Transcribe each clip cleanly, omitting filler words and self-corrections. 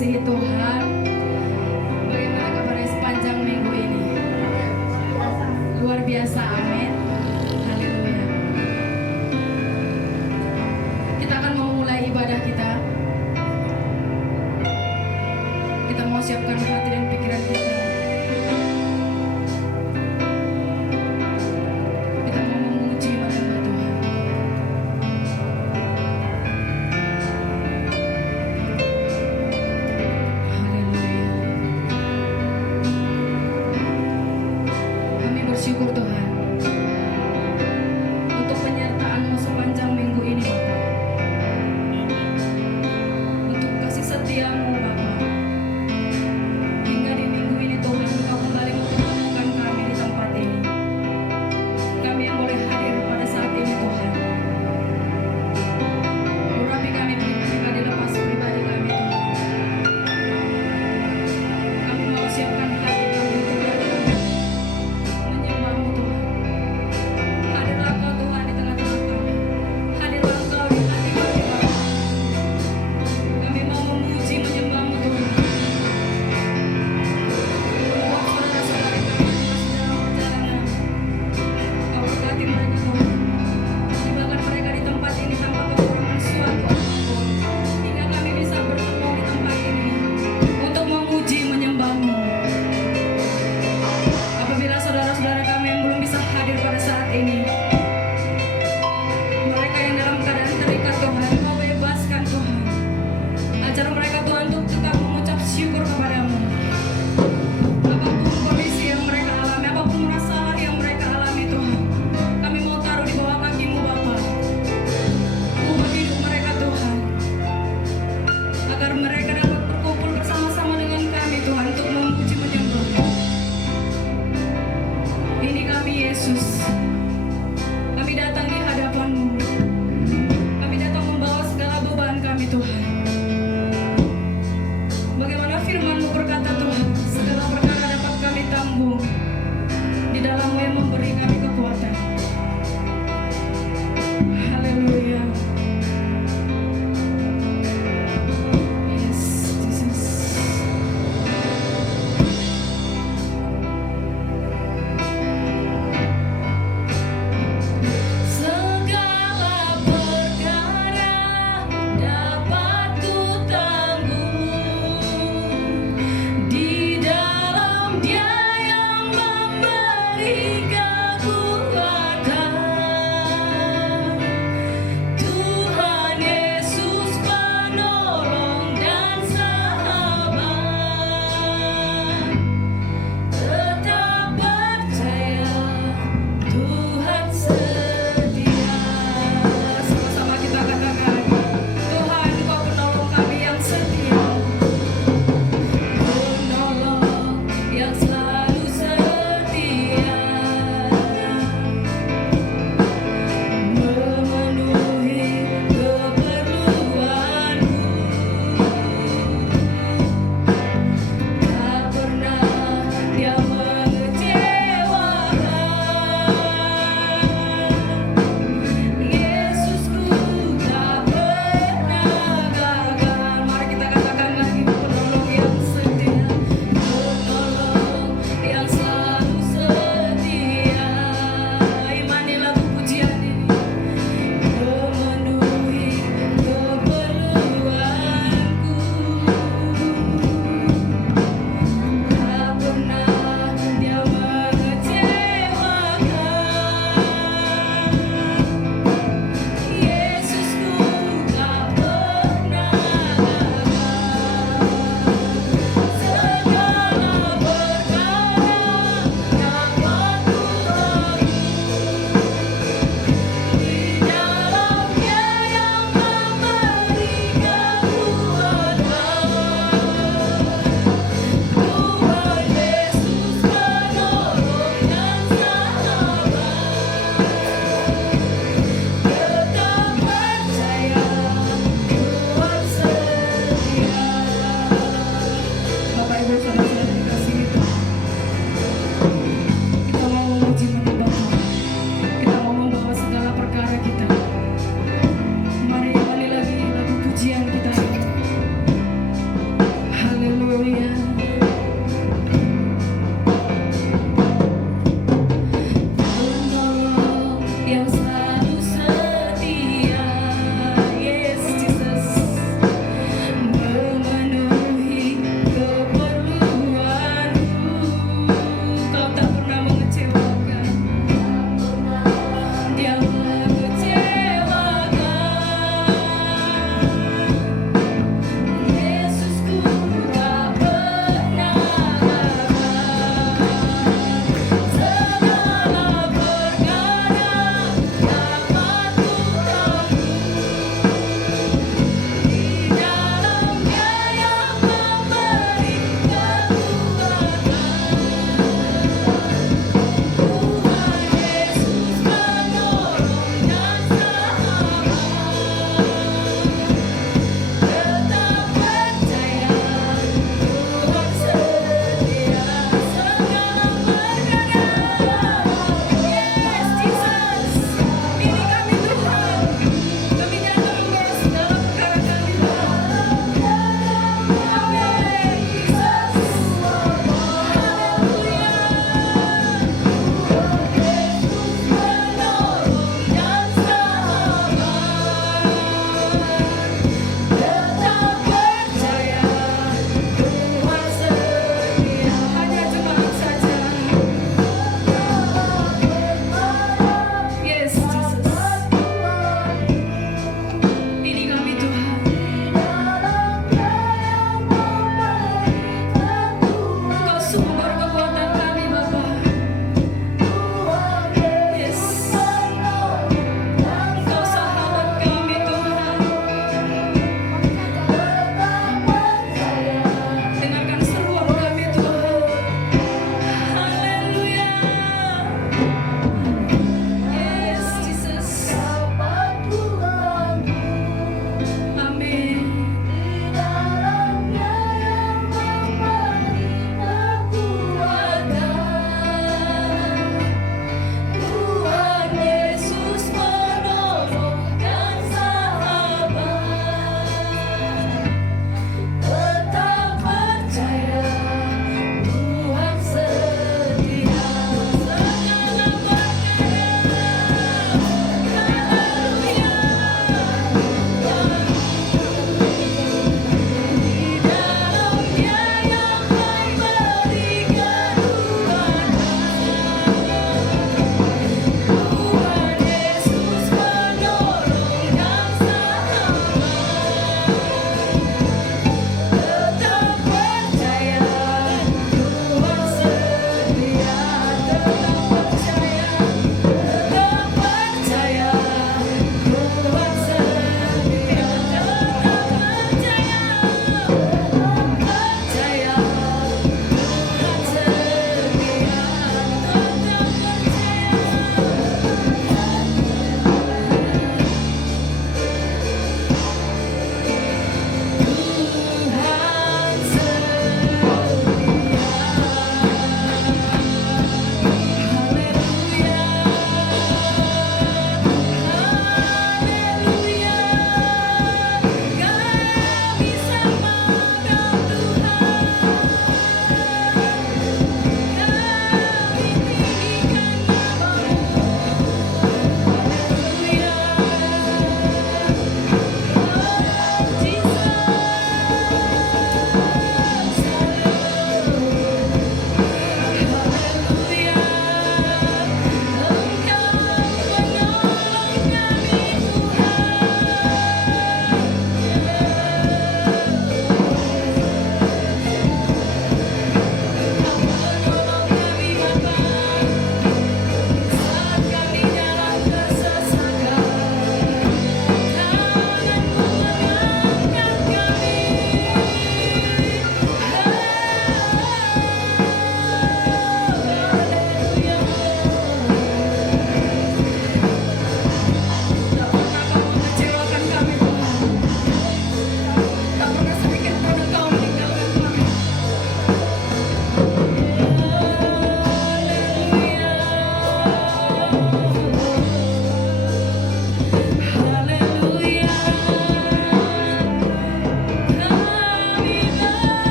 mengasihi Tuhan. Bagaimana kabarnya sepanjang minggu ini? Luar biasa, amin. Haleluya. Kita akan memulai ibadah kita. Kita mau siapkan hati dan pikiran kita. Kita mau memuji menyembah Tuhan. Haleluya. Kami bersyukur Tuhan untuk penyertaan-Mu sepanjang minggu ini Bapa. Untuk kasih setia-Mu Bapa. Hingga di minggu ini Tuhan Engkau kembali mempertemukan kami di tempat ini. Kami yang boleh hadir pada saat ini Tuhan. Urapi kami pribadi, lepas pribadi kami Tuhan. Kami mau siapkan hati kami untuk datang menyembah-Mu Tuhan. Hadirlah Engkau Tuhan di tengah-tengah kami. Hadirlah Engkau di hati kami Bapa. Kami mau memuji menyembah-Mu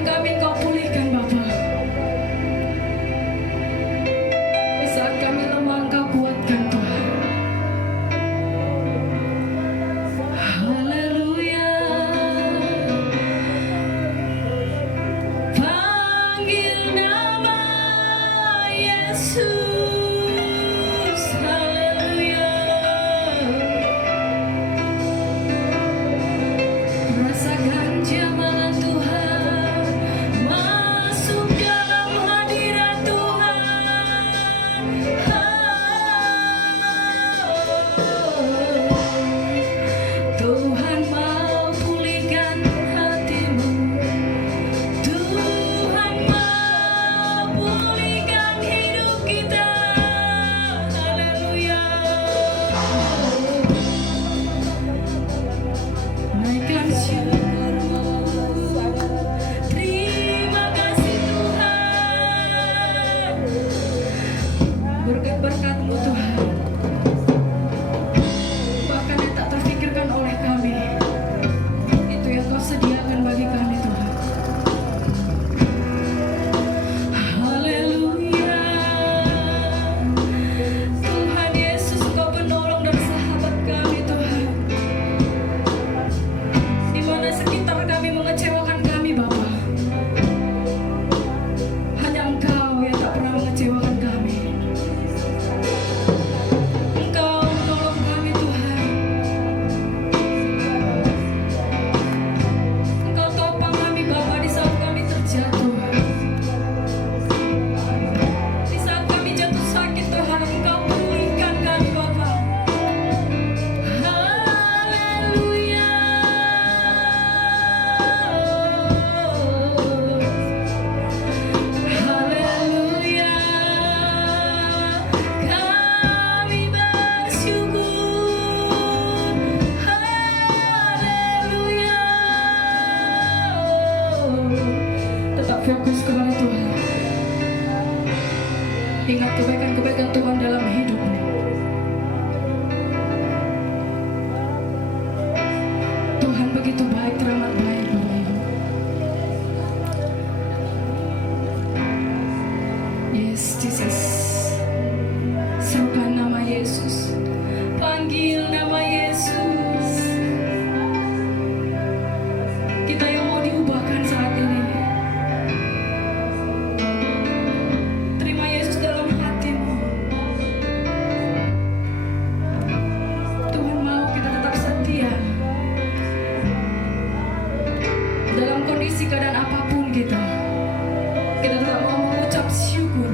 Dalam kami Engkau pulihkan Bapa. Di saat kami lemah Engkau kuatkan Tuhan. Haleluya. Panggil nama Yesus. Haleluya. Rasakan jamaah Tuhan masuk dalam hadirat Tuhan. Tuhan mau pulihkan hatimu. Tuhan mau pulihkan hidup kita. Haleluya. Naikkan syukurmu. Terima kasih Tuhan. Berkat-berkat-Mu Tuhan, bahkan yang tak terfikirkan oleh kami, itu yang Kau sediakan bagi kami Tuhan. Haleluya. Tuhan Yesus, Engkau penolong dan sahabat kami Tuhan. Di mana sekitar kami mengecewakan kami Bapa, hanya Engkau yang tak pernah mengecewakan kami. Engkau menolong kami Tuhan. Engkau topang kami Bapa di saat kami terjatuh. Di saat kami jatuh sakit Tuhan, Engkau pulihkan kami Bapa. Haleluya. Haleluya. Kami bersyukur. Haleluya. Tetap fokus kepada Tuhan. Ingat kebaikan-kebaikan Tuhan dalam hidupmu. Tuhan begitu baik, teramat baik Bapak Ibu. Yes, Jesus. Serukan nama Yesus. Panggil nama Yesus. Kita yang mau diubahkan saat ini. Terima Yesus dalam hatimu. Tuhan mau kita tetap setia. Dalam kondisi keadaan apapun kita tetap mau mengucap syukur.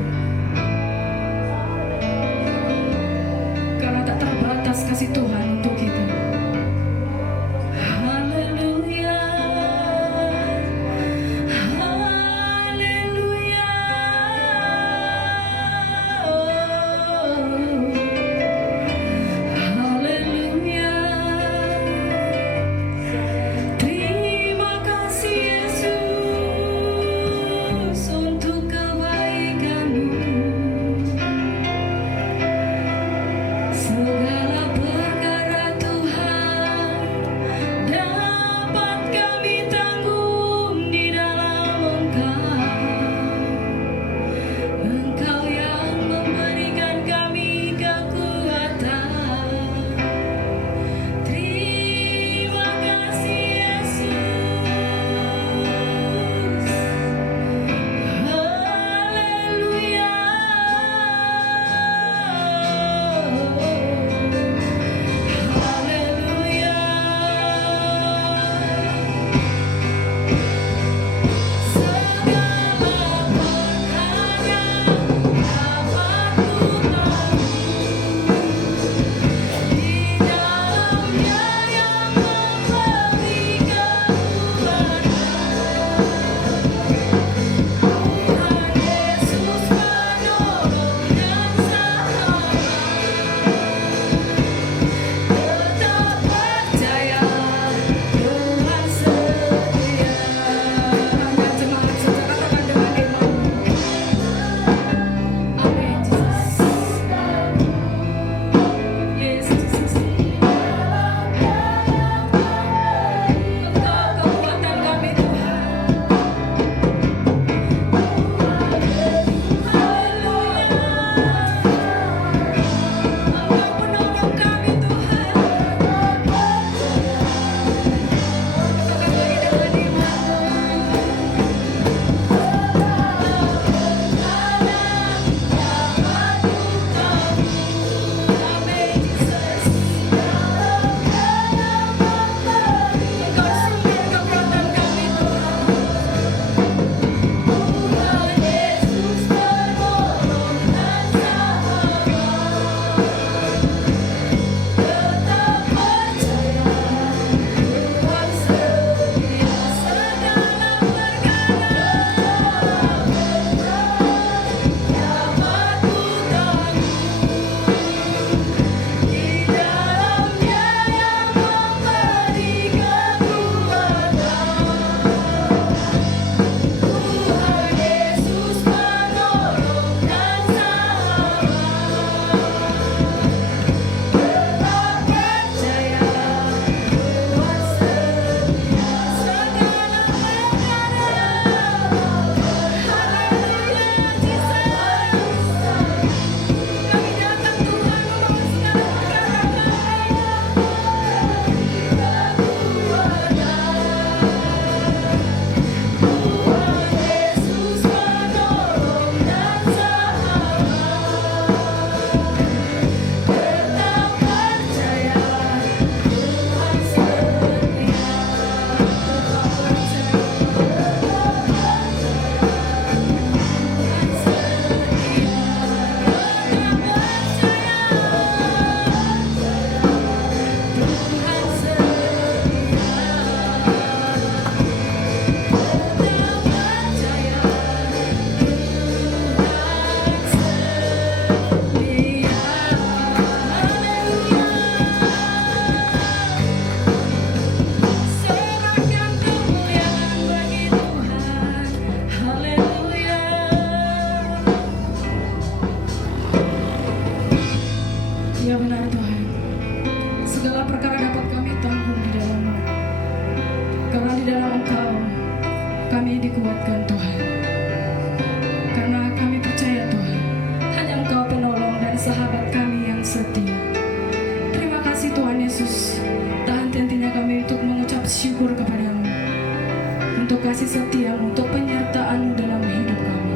kehadiran-Mu, untuk penyertaan-Mu dalam hidup kami.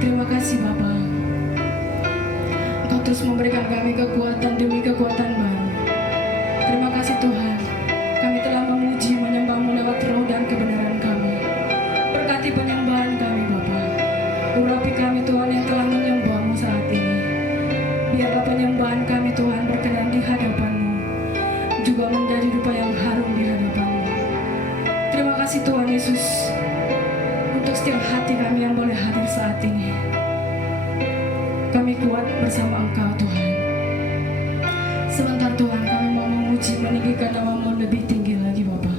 Terima kasih Bapa. Engkau terus memberikan kami kekuatan demi kekuatan baru. Terima kasih Tuhan, kami telah memuji menyembah-Mu lewat roh dan kebenaran kami. Berkati penyembahan kami Bapa. Urapi kami Tuhan yang telah menyembah-Mu saat ini. Biarlah penyembahan kami Tuhan berkenan di hadapan-Mu, juga menjadi rupa yang harum di hadapan-Mu. Terima kasih Tuhan Yesus, untuk setiap hati kami yang boleh hadir saat ini. Kami kuat bersama Engkau Tuhan. Sebentar Tuhan, kami mau memuji, meninggikan nama-Mu lebih tinggi lagi Bapa.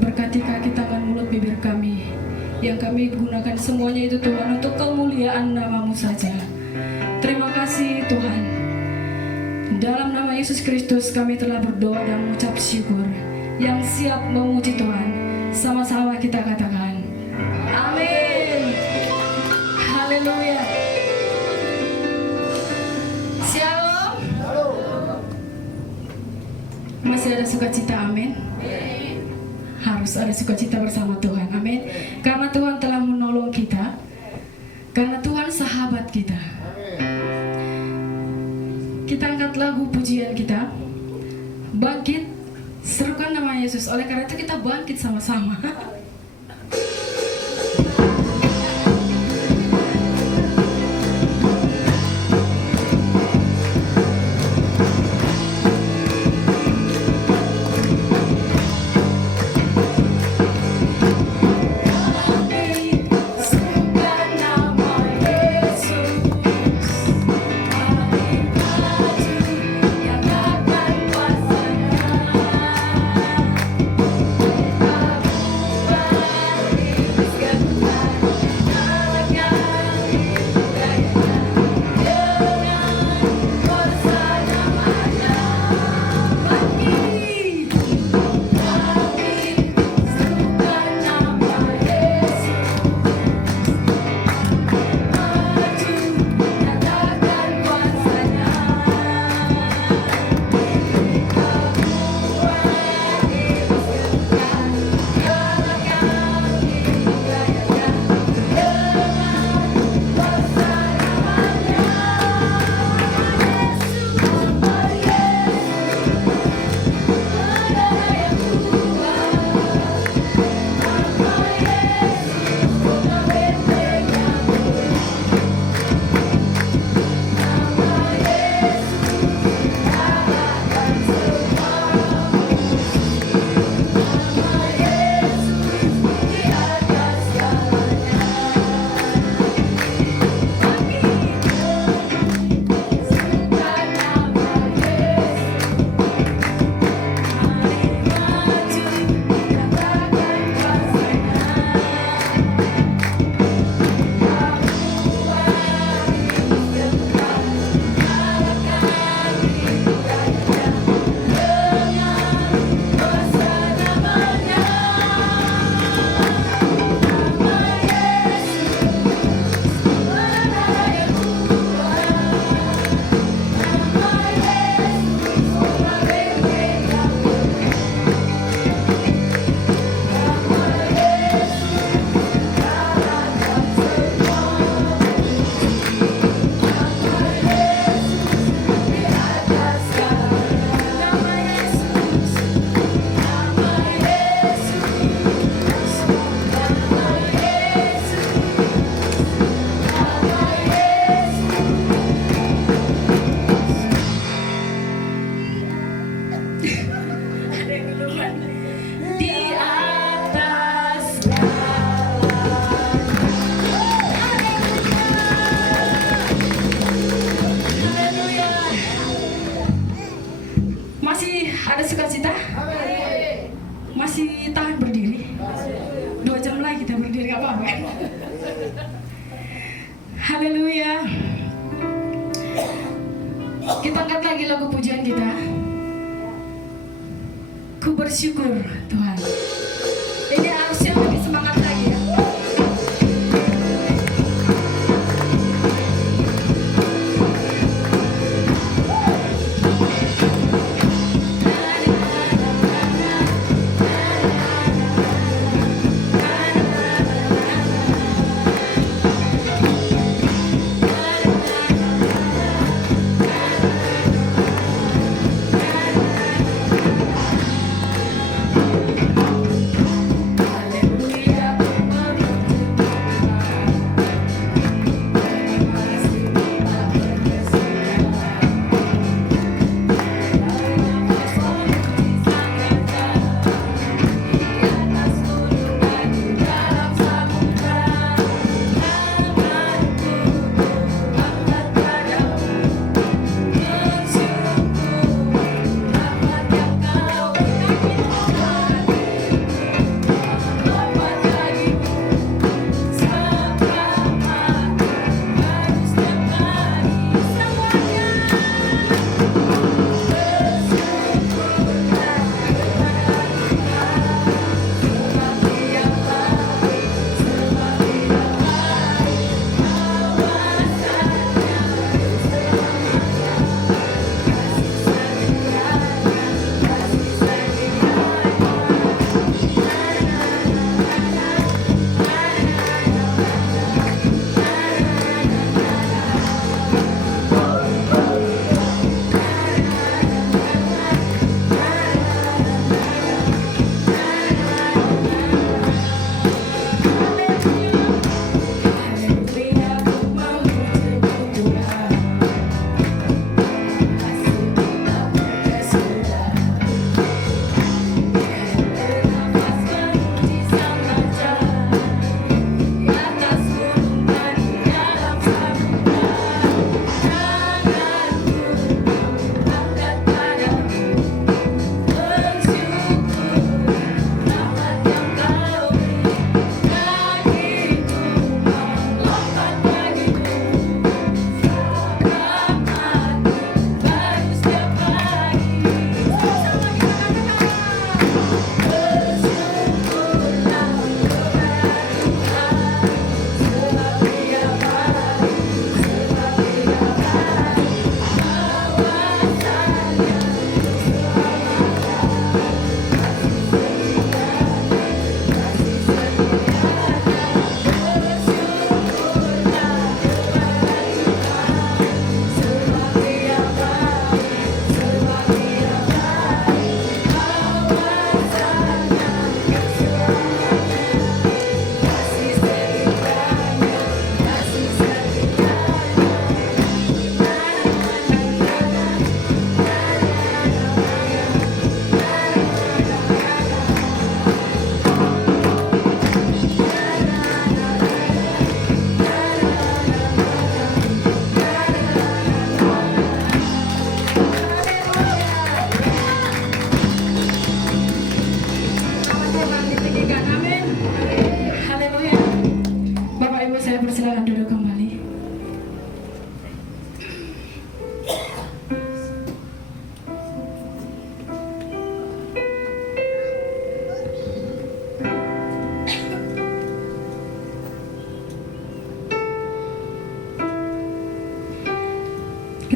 Berkati kaki, tangan, mulut, bibir kami, yang kami gunakan semuanya itu Tuhan untuk kemuliaan nama-Mu saja. Terima kasih Tuhan. Dalam nama Yesus Kristus kami telah berdoa dan mengucap syukur. Yang siap memuji Tuhan, sama-sama kita katakan amin. Haleluya. Shalom. Masih ada sukacita, amin. Harus ada sukacita bersama Tuhan, amin. Karena Tuhan telah menolong kita, karena Tuhan sahabat kita. Kita angkat lagu pujian kita, bangkit, serukan nama Yesus. Oleh karena itu kita bangkit sama-sama. Masih tahan berdiri? 2 jam lagi kita berdiri, gak apa-apa. Haleluya. Kita angkat lagi lagu pujian kita. Ku bersyukur Tuhan. Ini harusnya lebih semangat lagi ya.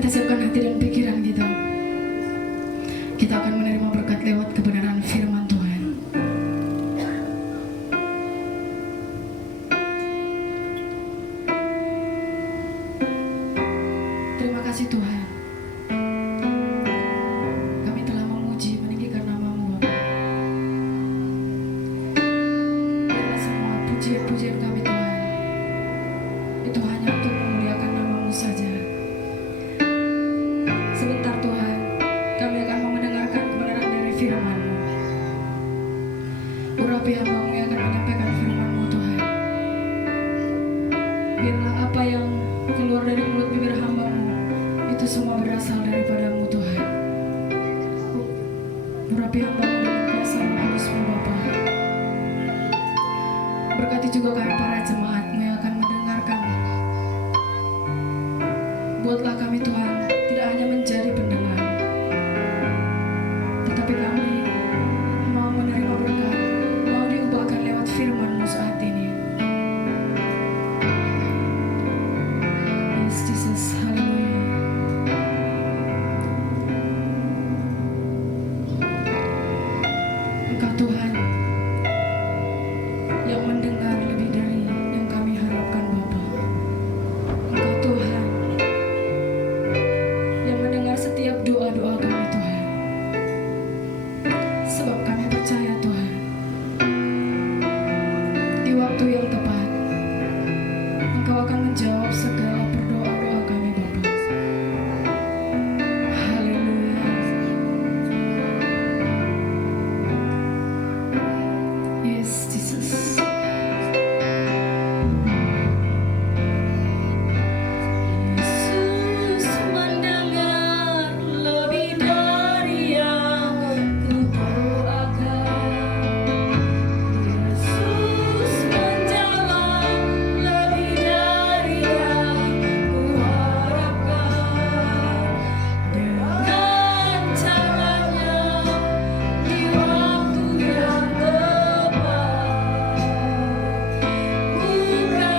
kita siapkan hati dan pikiran kita. Kita akan menerima berkat lewat kebenaran firman Tuhan. Terima kasih Tuhan. Kami telah memuji, meninggikan nama-Mu Bapa. Biarlah semua pujian-pujian kami Tuhan itu hanya untuk memuliakan nama-Mu saja. Sebentar Tuhan, kami akan mau mendengarkan kebenaran dari firman-Mu. Urapi hamba-Mu yang akan menyampaikan firman-Mu Tuhan. Biarlah apa yang keluar dari mulut bibir hamba-Mu itu semua berasal daripada-Mu Tuhan. Urapi hamba-Mu dengan kuasa Roh Kudus-Mu Bapa. Berkati juga kami para jemaat-Mu yang akan mendengarkan. Buatlah kami Tuhan tidak hanya menjadi pendengar, tetapi kami mau menerima berkat, mau diubahkan lewat firman-Mu saat ini. Yes, Jesus, haleluya. Engkau Tuhan yang mendengar lebih dari yang kami harapkan Bapa. Engkau Tuhan yang mendengar setiap doa-doa kami Tuhan. Sebab kami percaya Tuhan, di waktu yang tepat Engkau akan menjawab segala berdoa-doa kami Bapa. Haleluya. Yes, Jesus. Yesus mendengar lebih dari yang kudoakan. Yesus menjawab lebih dari yang kuharapkan. Dengan caranya di waktu yang tepat. Bukan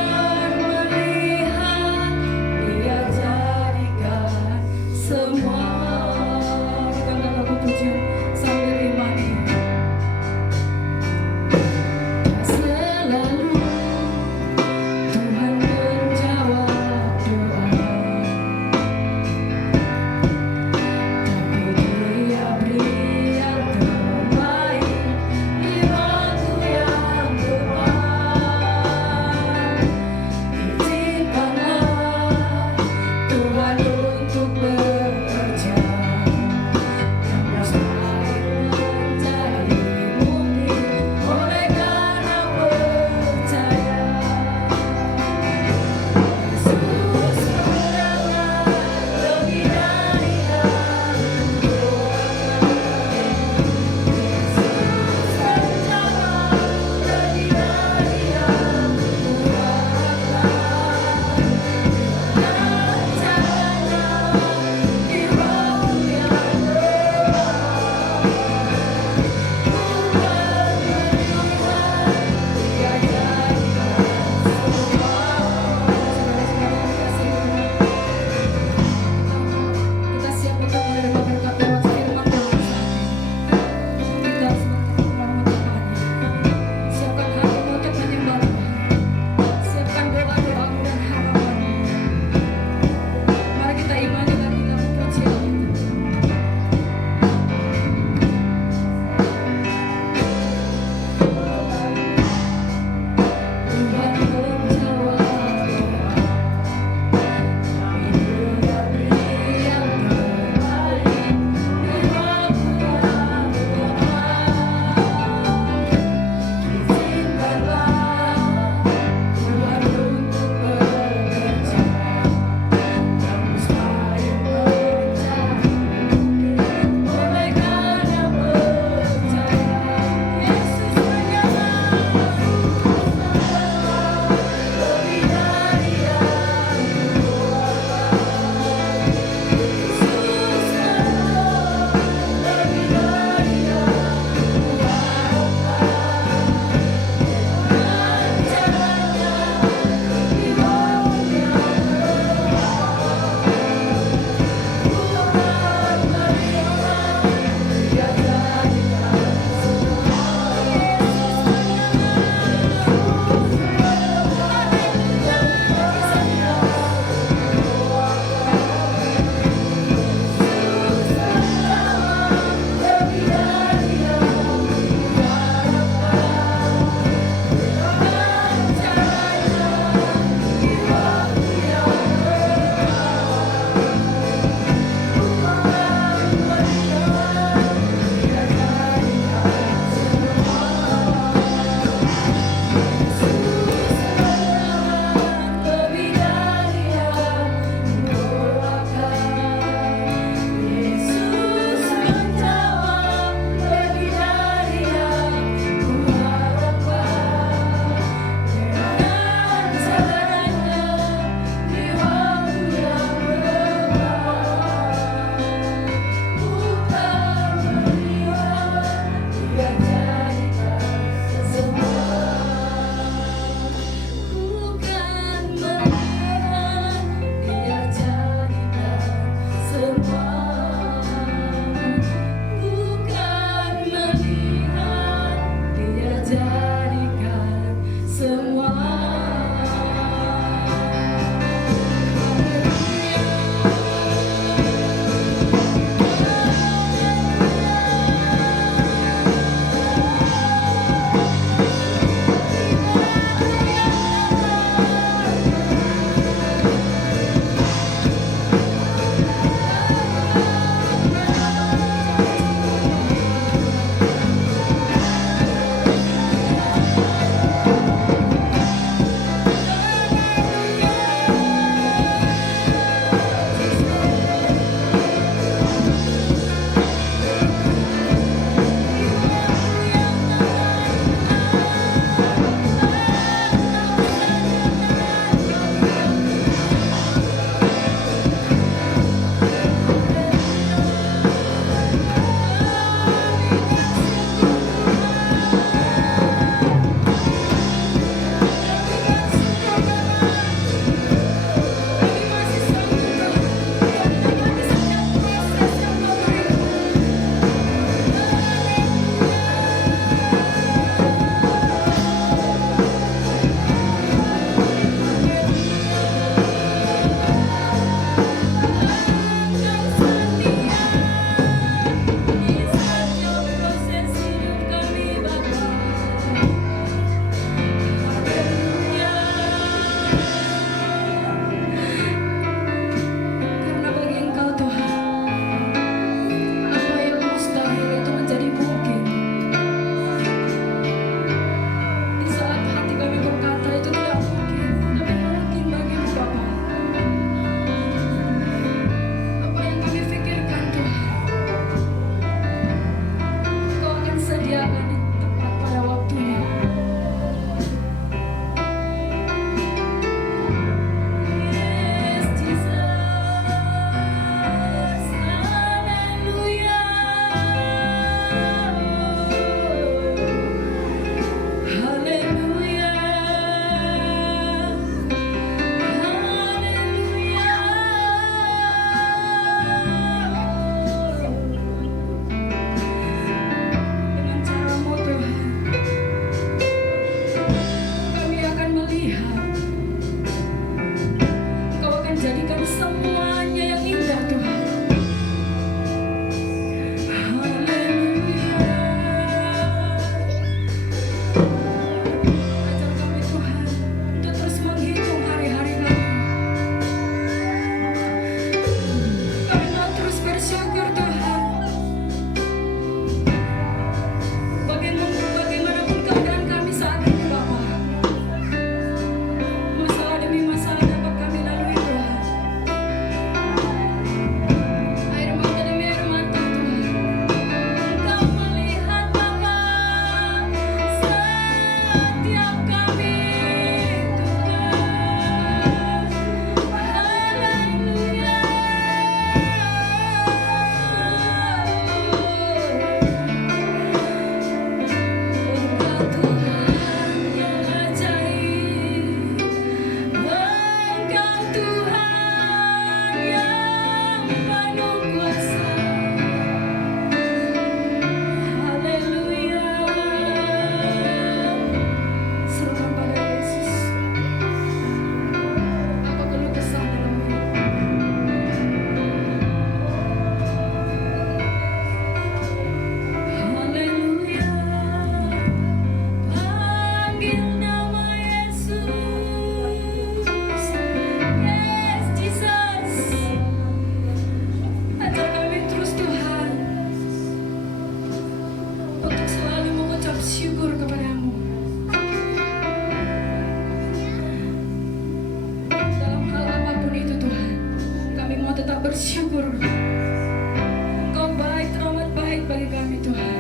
bersyukur. Engkau baik, teramat baik bagi kami Tuhan.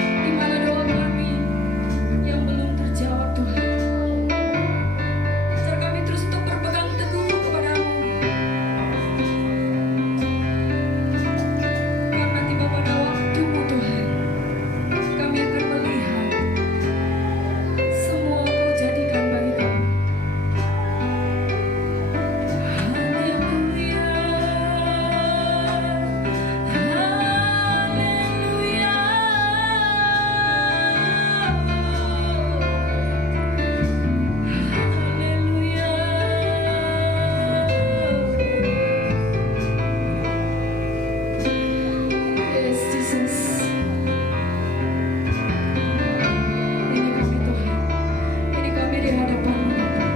Di mana doa kami yang belum terjawab Tuhan, ajar kami terus untuk berpegang teguh kepadamu. Karena tiba pada waktumu Tuhan, kami akan melihat semua Kau jadikan bagi kami. Yes, Jesus. Ini kami Tuhan, ini kami di hadapan-Mu Bapa.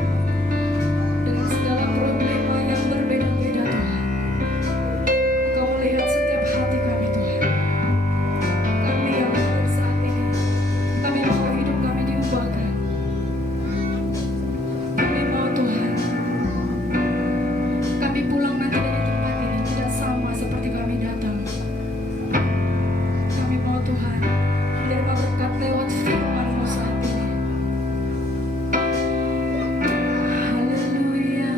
Dengan segala problema yang berbeda-beda Tuhan, Engkau melihat setiap hati kami Tuhan. Kami yang mau saat ini, kami mau hidup kami diubahkan. Kami mau Tuhan, kami pulang nanti dari tempat ini tidak sama seperti kami datang. Kami mau Tuhan menerima berkat lewat firman-Mu saat ini. Haleluya.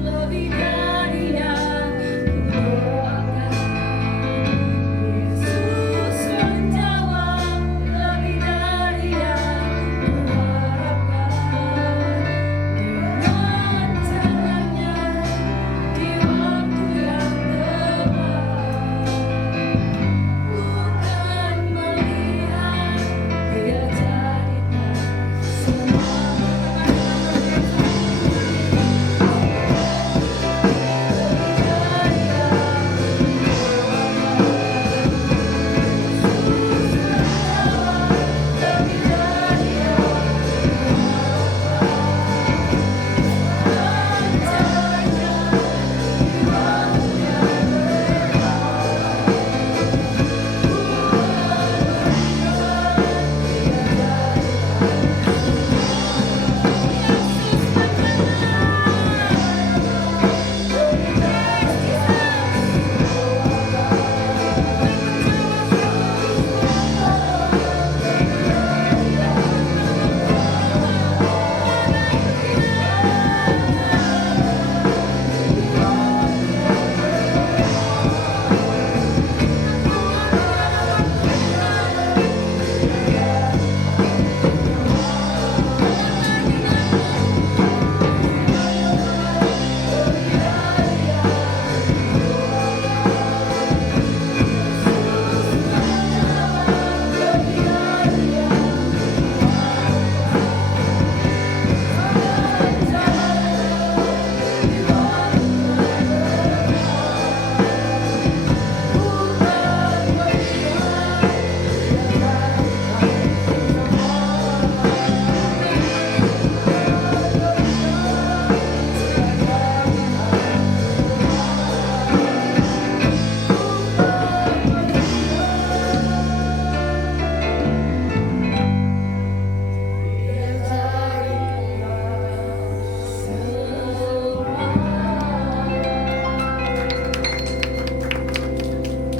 Lebih dari yang kudoakan, Yesus menjawab lebih dari yang kuharapkan. Dengan caranya di waktu yang tepat, bukan melihat Dia jadikan semua.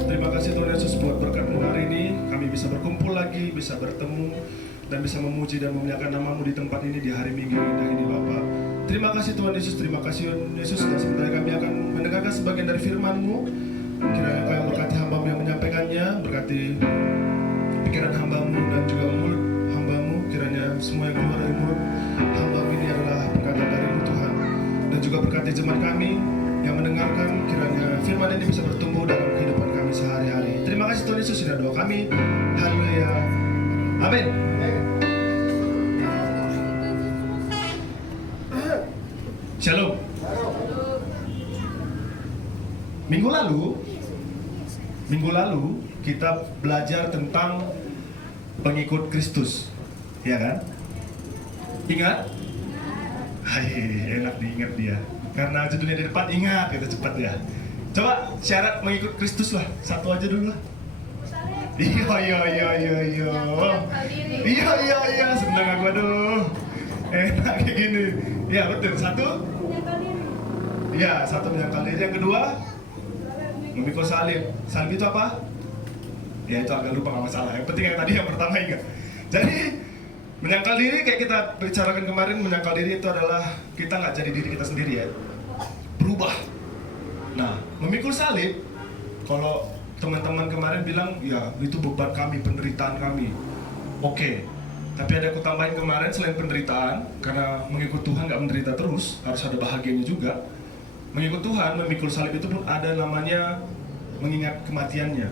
Terima kasih Tuhan Yesus buat berkat-Mu hari ini. Kami bisa berkumpul lagi, bisa bertemu, dan bisa memuji dan memuliakan nama-Mu di tempat ini di hari Minggu indah ini Bapa. Terima kasih Tuhan Yesus, terima kasih Tuhan Yesus. Dan sebentar kami akan mendengarkan sebagian dari firman-Mu. Kiranya Kau yang berkati hamba-Mu yang menyampaikannya, berkati pikiran hamba-Mu dan juga mulut hamba-Mu. Kiranya semua yang keluar dari mulut hamba-Mu ini adalah perkataan dari-Mu Tuhan. Dan juga berkati jemaat kami yang mendengarkan, kiranya firman ini bisa bertumbuh dalam kehidupan kami sehari-hari. Terima kasih Tuhan Yesus, sudah doa kami. Haleluya. Amin. Shalom. Minggu lalu kita belajar tentang pengikut Kristus, ya kan? Ingat? Hai, enak diingat dia. Karena judulnya di depan, ingat kita cepat ya. Coba syarat mengikut Kristus lah, satu aja dulu lah. Iya, senang aku, aduh. Enak kayak gini. Ya betul, satu. Iya, satu menyangkal diri. Yang kedua, memikul salib. Salib itu apa? Ya itu agak lupa, nggak masalah. Yang penting yang tadi yang pertama ingat. Jadi menyangkal diri kayak kita bicarakan kemarin, menyangkal diri itu adalah kita nggak jadi diri kita sendiri ya, berubah. Nah, memikul salib, kalau teman-teman kemarin bilang ya itu beban kami, penderitaan kami. Oke, tapi ada aku tambahin kemarin selain penderitaan, karena mengikut Tuhan nggak menderita terus, harus ada bahagianya juga. Mengikut Tuhan, memikul salib itu pun ada namanya mengingat kematiannya,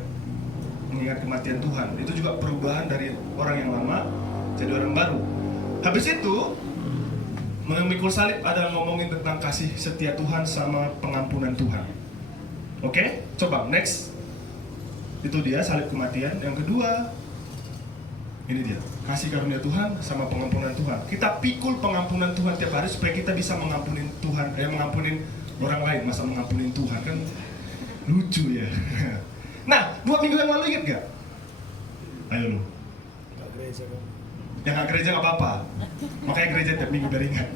mengingat kematian Tuhan. Itu juga perubahan dari orang yang lama jadi orang baru. Habis itu memikul salib ada ngomongin tentang kasih setia Tuhan sama pengampunan Tuhan. Oke, coba next. Itu dia salib kematian. Yang kedua, ini dia kasih karunia Tuhan sama pengampunan Tuhan. Kita pikul pengampunan Tuhan tiap hari supaya kita bisa mengampunin Tuhan, mengampunin orang lain. Masa mengampunin Tuhan kan lucu ya. Nah, 2 minggu yang lalu ingat gak? Ayo lu. Yang gak gereja gak apa-apa. Makanya gereja tiap minggu biar ingat.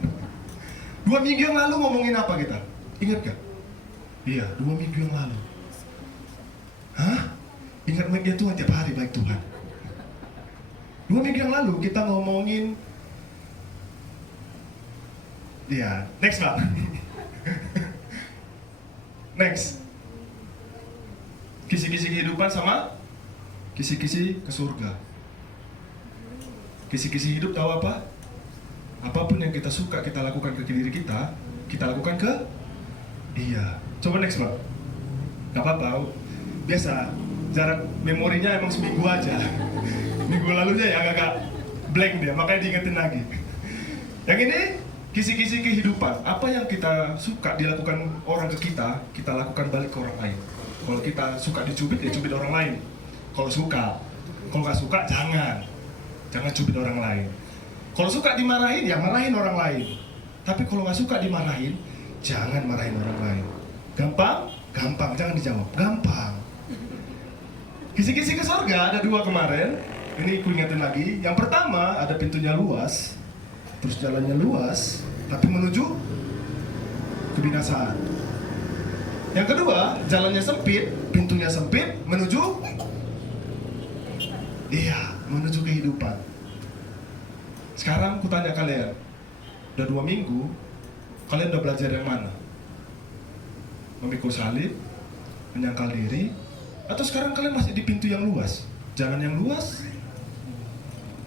2 minggu yang lalu ngomongin apa kita? Ingat gak? Iya, 2 minggu yang lalu. Hah? Ingat baik dia Tuhan tiap hari, baik Tuhan. 2 minggu yang lalu kita ngomongin. Iya, next Pak. Next. Kisi-kisi kehidupan sama kisi-kisi ke surga. Kisi-kisi hidup tahu apa? Apapun yang kita suka kita lakukan ke diri kita, kita lakukan ke iya. Coba next Pak. Gak apa-apa. Biasa, jarak memorinya emang seminggu aja. Minggu lalunya ya agak-agak blank dia, makanya diingetin lagi. Yang ini kisi-kisi kehidupan. Apa yang kita suka dilakukan orang ke kita lakukan balik ke orang lain. Kalau kita suka dicubit, ya cubit orang lain. Kalau suka, kalau nggak suka jangan cubit orang lain. Kalau suka dimarahin, ya marahin orang lain. Tapi kalau nggak suka dimarahin, jangan marahin orang lain. Gampang? Gampang, jangan dijawab. Gampang. Kisi-kisi ke surga ada 2 kemarin. Ini ku ingetin lagi. Yang pertama ada pintunya luas, terus jalannya luas, tapi menuju kebinasaan. Yang kedua, jalannya sempit, pintunya sempit, menuju menuju kehidupan. Sekarang ku tanya kalian, udah 2 minggu, kalian udah belajar yang mana? Memikul salib, menyangkal diri, atau sekarang kalian masih di pintu yang luas? Jalan yang luas,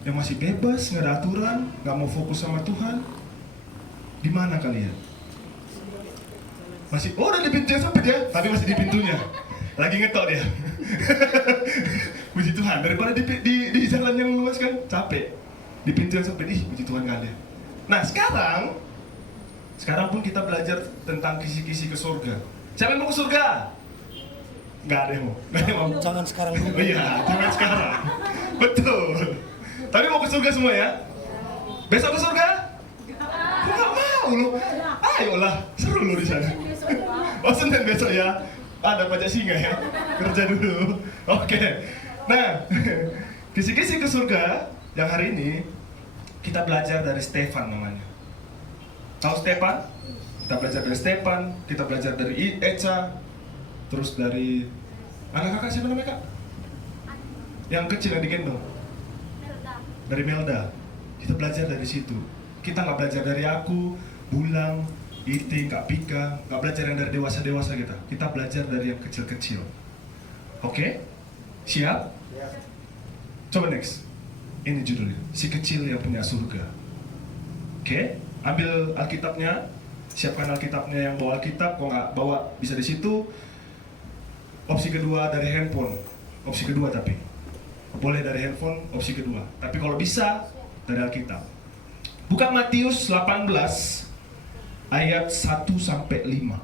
yang masih bebas, nggak ada aturan, nggak mau fokus sama Tuhan. Di mana kalian? Masih, oh udah di pintu yang sempit ya, tapi masih di pintunya. Lagi ngetok dia. Puji Tuhan, daripada di jalan yang luas kan capek. Di pintu yang sempit, puji Tuhan kalian. Nah sekarang pun kita belajar tentang kisi-kisi ke surga. Siapa yang mau ke surga? Nggak ada yang mau. Jangan sekarang dulu. Oh iya, jangan sekarang. Betul. Tapi mau ke surga semua ya? Besok ke surga? Aku nggak mau loh. Ayolah, seru loh di sana. Oh Senin besok ya? Ada pajak singa ya? Kerja dulu. Oke. Nah, kisi-kisi ke surga yang hari ini kita belajar dari Stefan namanya. Tahu Stefan? Kita belajar dari Stefan, kita belajar dari Eca, terus dari anak kakak siapa namanya kak? Yang kecil yang digendong? Dari Melda. Kita belajar dari situ. Kita nggak belajar dari aku, Bulang, Iti, Kak Pika, nggak belajar yang dari dewasa-dewasa kita. Kita belajar dari yang kecil-kecil. Oke? Siap? Coba next. Ini judulnya, si kecil yang punya surga. Oke? Ambil Alkitabnya, siapkan Alkitabnya. Yang bawa Alkitab, kalau nggak bawa bisa di situ. Opsi kedua dari handphone. Opsi kedua tapi. Boleh dari handphone, opsi kedua. Tapi kalau bisa, dari Alkitab. Buka Matius 18 ayat 1 sampai 5.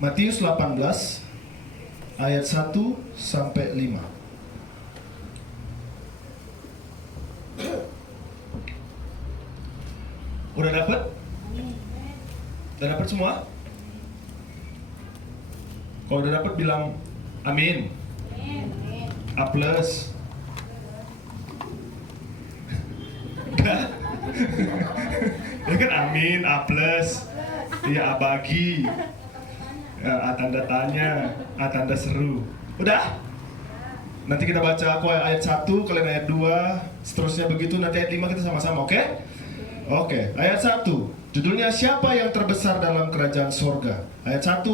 Matius 18 ayat 1 sampai 5. Udah dapat? Udah dapat semua? Kalau udah dapat bilang amin. A plus. Ya kan amin, A plus. Iya, A bagi. A tanda tanya, A tanda seru. Udah? Nanti kita baca aku ayat 1, kalian ayat 2, seterusnya begitu, nanti ayat 5 kita sama-sama, oke? Oke, ayat 1. Judulnya siapa yang terbesar dalam kerajaan sorga? Ayat 1.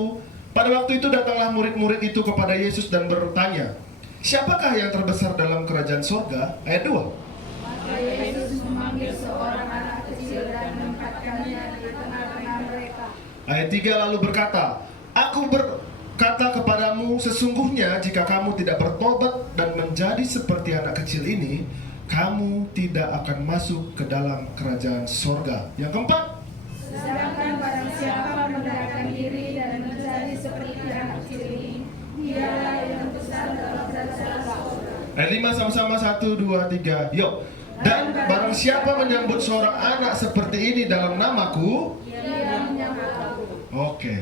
Pada waktu itu datanglah murid-murid itu kepada Yesus dan bertanya, siapakah yang terbesar dalam kerajaan sorga? Ayat 2. Maka Yesus memanggil seorang anak kecil dan menempatkannya di tengah-tengah mereka. Ayat 3 lalu berkata, aku berkata kepadamu, sesungguhnya jika kamu tidak bertobat dan menjadi seperti anak kecil ini, kamu tidak akan masuk ke dalam kerajaan sorga. Yang keempat, Sedangkan barang siapa mendekatkan diri dan menjadi seperti anak kecil ini, dialah yang besar dalam kerajaan sorga. ayat 5 sama-sama, 1, 2, 3, yuk. Dan barang siapa menyambut seorang anak seperti ini dalam namaku, Dia menyambut aku. oke.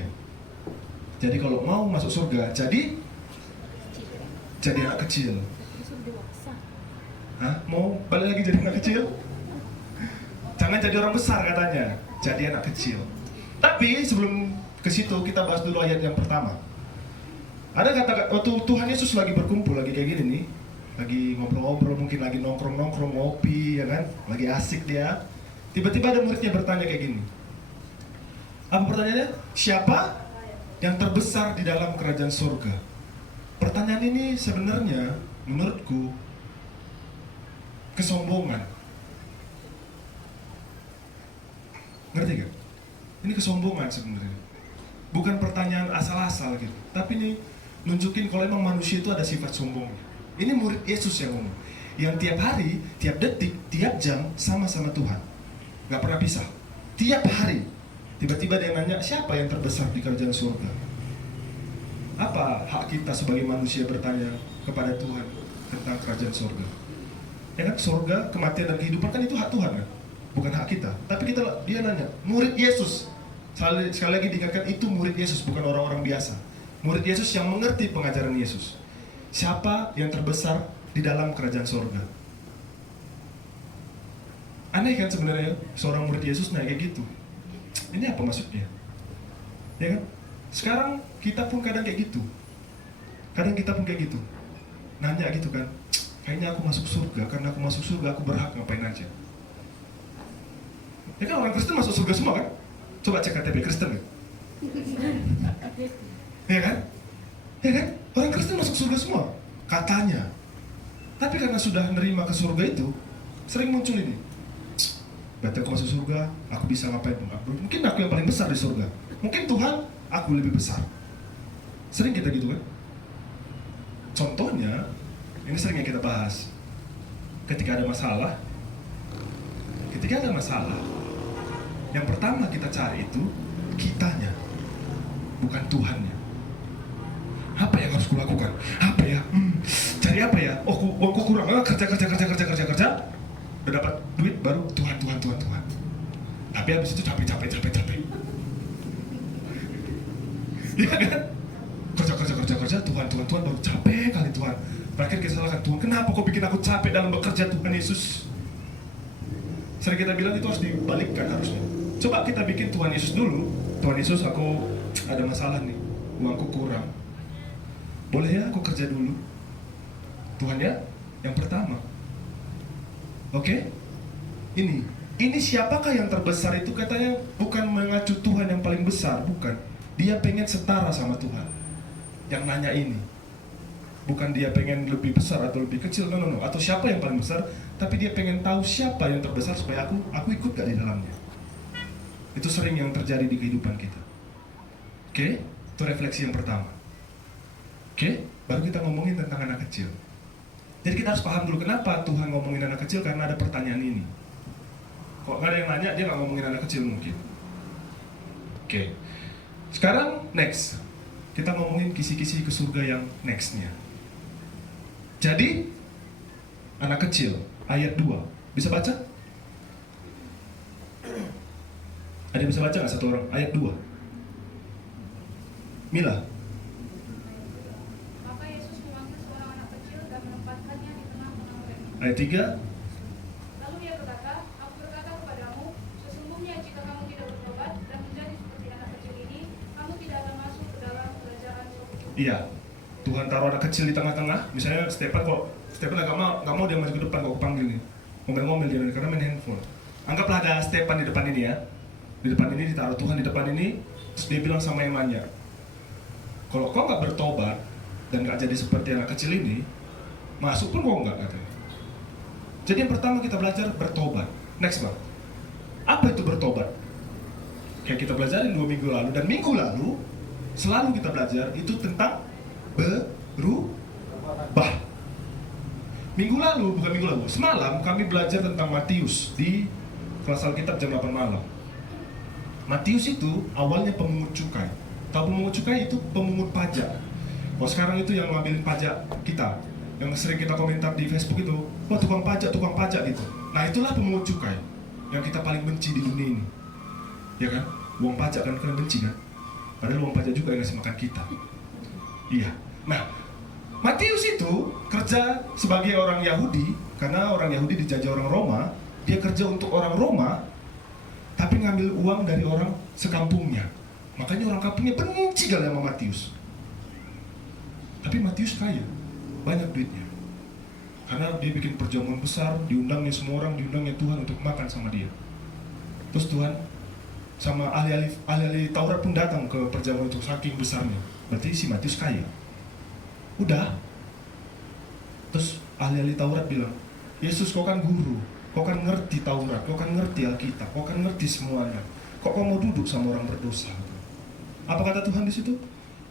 Jadi kalau mau masuk surga, jadi anak kecil. Hah? Mau balik lagi jadi anak kecil? Jangan jadi orang besar katanya, jadi anak kecil. Tapi sebelum ke situ kita bahas dulu ayat yang pertama. Ada kata waktu Tuhan Yesus lagi berkumpul, lagi kayak gini nih, lagi ngobrol-ngobrol, mungkin lagi nongkrong-nongkrong, ngopi, ya kan? Lagi asik dia. Tiba-tiba ada muridnya bertanya kayak gini. Apa pertanyaannya? Siapa yang terbesar di dalam kerajaan surga? Pertanyaan ini sebenarnya menurutku kesombongan. Ngerti gak? Ini kesombongan sebenarnya. Bukan pertanyaan asal-asal gitu. Tapi ini nunjukin kalau emang manusia itu ada sifat sombongnya. Ini murid Yesus yang ngomong. Yang tiap hari, tiap detik, tiap jam sama-sama Tuhan. Gak pernah pisah. Tiap hari. Tiba-tiba dia nanya, siapa yang terbesar di kerajaan surga? Apa hak kita sebagai manusia bertanya kepada Tuhan tentang kerajaan surga? Ya kan, surga, kematian dan kehidupan kan itu hak Tuhan kan? Bukan hak kita. Tapi dia nanya, murid Yesus. Sekali lagi diingatkan, itu murid Yesus, bukan orang-orang biasa. Murid Yesus yang mengerti pengajaran Yesus. Siapa yang terbesar di dalam kerajaan surga? Aneh kan sebenarnya, seorang murid Yesus nanya kayak gitu. Ini apa maksudnya? Ya kan? Sekarang kita pun kadang kayak gitu. Kadang kita pun kayak gitu. Nanya gitu kan, kayaknya aku masuk surga, karena aku masuk surga aku berhak ngapain aja. Ya kan, orang Kristen masuk surga semua kan? Coba cek KTP Kristen kan? Ya kan? Ya kan? Orang Kristen masuk surga semua, katanya. Tapi karena sudah nerima ke surga itu, sering muncul ini. Berarti aku masuk surga, aku bisa ngapain? Mungkin aku yang paling besar di surga. Mungkin Tuhan, aku lebih besar. Sering kita gitu kan? Contohnya, ini sering yang kita bahas. Ketika ada masalah, yang pertama kita cari itu kitanya, bukan Tuhannya. Apa yang harus kulakukan? Apa ya? Cari apa ya? Oh, uangku kurang. Kerja. Udah dapat duit baru Tuhan. Tapi habis itu capek. Iya kan? Kerja, Tuhan, baru capek kali Tuhan. Terakhir kita salahkan Tuhan, kenapa kau bikin aku capek dalam bekerja Tuhan Yesus? Sering kita bilang itu harus dibalikkan harusnya. Coba kita bikin Tuhan Yesus dulu. Tuhan Yesus, aku ada masalah nih, uangku kurang. Boleh ya aku kerja dulu? Tuhan ya, yang pertama. Oke? Ini siapakah yang terbesar itu? Katanya bukan mengacu Tuhan yang paling besar, bukan. Dia pengen setara sama Tuhan. Yang nanya ini. Bukan dia pengen lebih besar atau lebih kecil, no. Atau siapa yang paling besar, tapi dia pengen tahu siapa yang terbesar supaya aku ikut gak di dalamnya. Itu sering yang terjadi di kehidupan kita. Oke? Itu refleksi yang pertama. Oke? Baru kita ngomongin tentang anak kecil. Jadi kita harus paham dulu kenapa Tuhan ngomongin anak kecil, karena ada pertanyaan ini. Kok nggak ada yang nanya, dia nggak ngomongin anak kecil mungkin. Oke. Sekarang next. Kita ngomongin kisi-kisi ke surga yang nextnya. Jadi, anak kecil, ayat 2. Bisa baca? Ada yang bisa baca nggak satu orang? Ayat 2. Mila. Maka Yesus memanggil seorang anak kecil dan menempatkannya di tengah-tengah mereka. Ayat 3. Lalu dia berkata, aku berkata kepadamu, sesungguhnya jika kamu tidak bertobat dan menjadi seperti anak kecil ini, kamu tidak akan masuk ke dalam kerajaan surga. Iya. Tuhan taruh anak kecil di tengah-tengah. Misalnya Stephen nggak mau dia maju ke depan, kok kepanggil nih. Ngomel-ngomel dia karena main handphone. Anggaplah ada Stephen di depan ini ya. Di depan ini ditaruh Tuhan di depan ini, terus dia bilang sama emannya, kalau kau nggak bertobat dan nggak jadi seperti anak kecil ini, masuk pun kau nggak, katanya. Jadi yang pertama kita belajar bertobat. Next Bang. Apa itu bertobat? Kayak kita belajarin 2 minggu lalu, dan minggu lalu selalu kita belajar itu tentang berubah. Minggu lalu, bukan minggu lalu, semalam kami belajar tentang Matius di kelas Alkitab jam 8 malam. Matius itu awalnya pemungut cukai. Tahu pemungut cukai itu pemungut pajak. Kalau sekarang itu yang ngambilin pajak kita, yang sering kita komentar di Facebook itu, wah tukang pajak gitu. Nah itulah pemungut cukai yang kita paling benci di dunia ini, ya kan? Uang pajak kan kalian benci kan? Padahal uang pajak juga yang ngasih makan kita. Iya. Nah, Matius itu kerja sebagai orang Yahudi, karena orang Yahudi dijajah orang Roma. Dia kerja untuk orang Roma, tapi ngambil uang dari orang sekampungnya. Makanya orang kampungnya benci kali sama Matius. Tapi Matius kaya, banyak duitnya. Karena dia bikin perjamuan besar, diundangnya semua orang, diundangnya Tuhan untuk makan sama dia. Terus Tuhan sama ahli-ahli Taurat pun datang ke perjamuan itu, saking besarnya. Berarti si Matius kaya. Udah. Terus ahli-ahli Taurat bilang, Yesus kau kan guru, kau kan ngerti Taurat, kau kan ngerti Alkitab, kau kan ngerti semuanya. Kok kau mau duduk sama orang berdosa? Apa kata Tuhan di situ?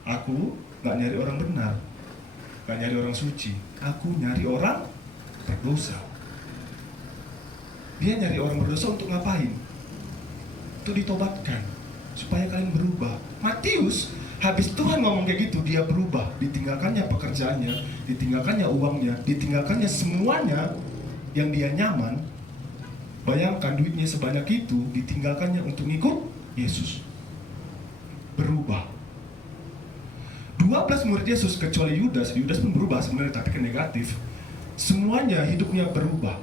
Aku nggak nyari orang benar, nggak nyari orang suci. Aku nyari orang berdosa. Dia nyari orang berdosa untuk ngapain? Untuk ditobatkan, supaya kalian berubah. Matius, habis Tuhan ngomong kayak gitu, dia berubah. Ditinggalkannya pekerjaannya, ditinggalkannya uangnya, ditinggalkannya semuanya yang dia nyaman. Bayangkan duitnya sebanyak itu, ditinggalkannya untuk ngikut Yesus. Berubah. 12 murid Yesus kecuali Yudas pun berubah sebenarnya, tapi ke negatif. Semuanya hidupnya berubah.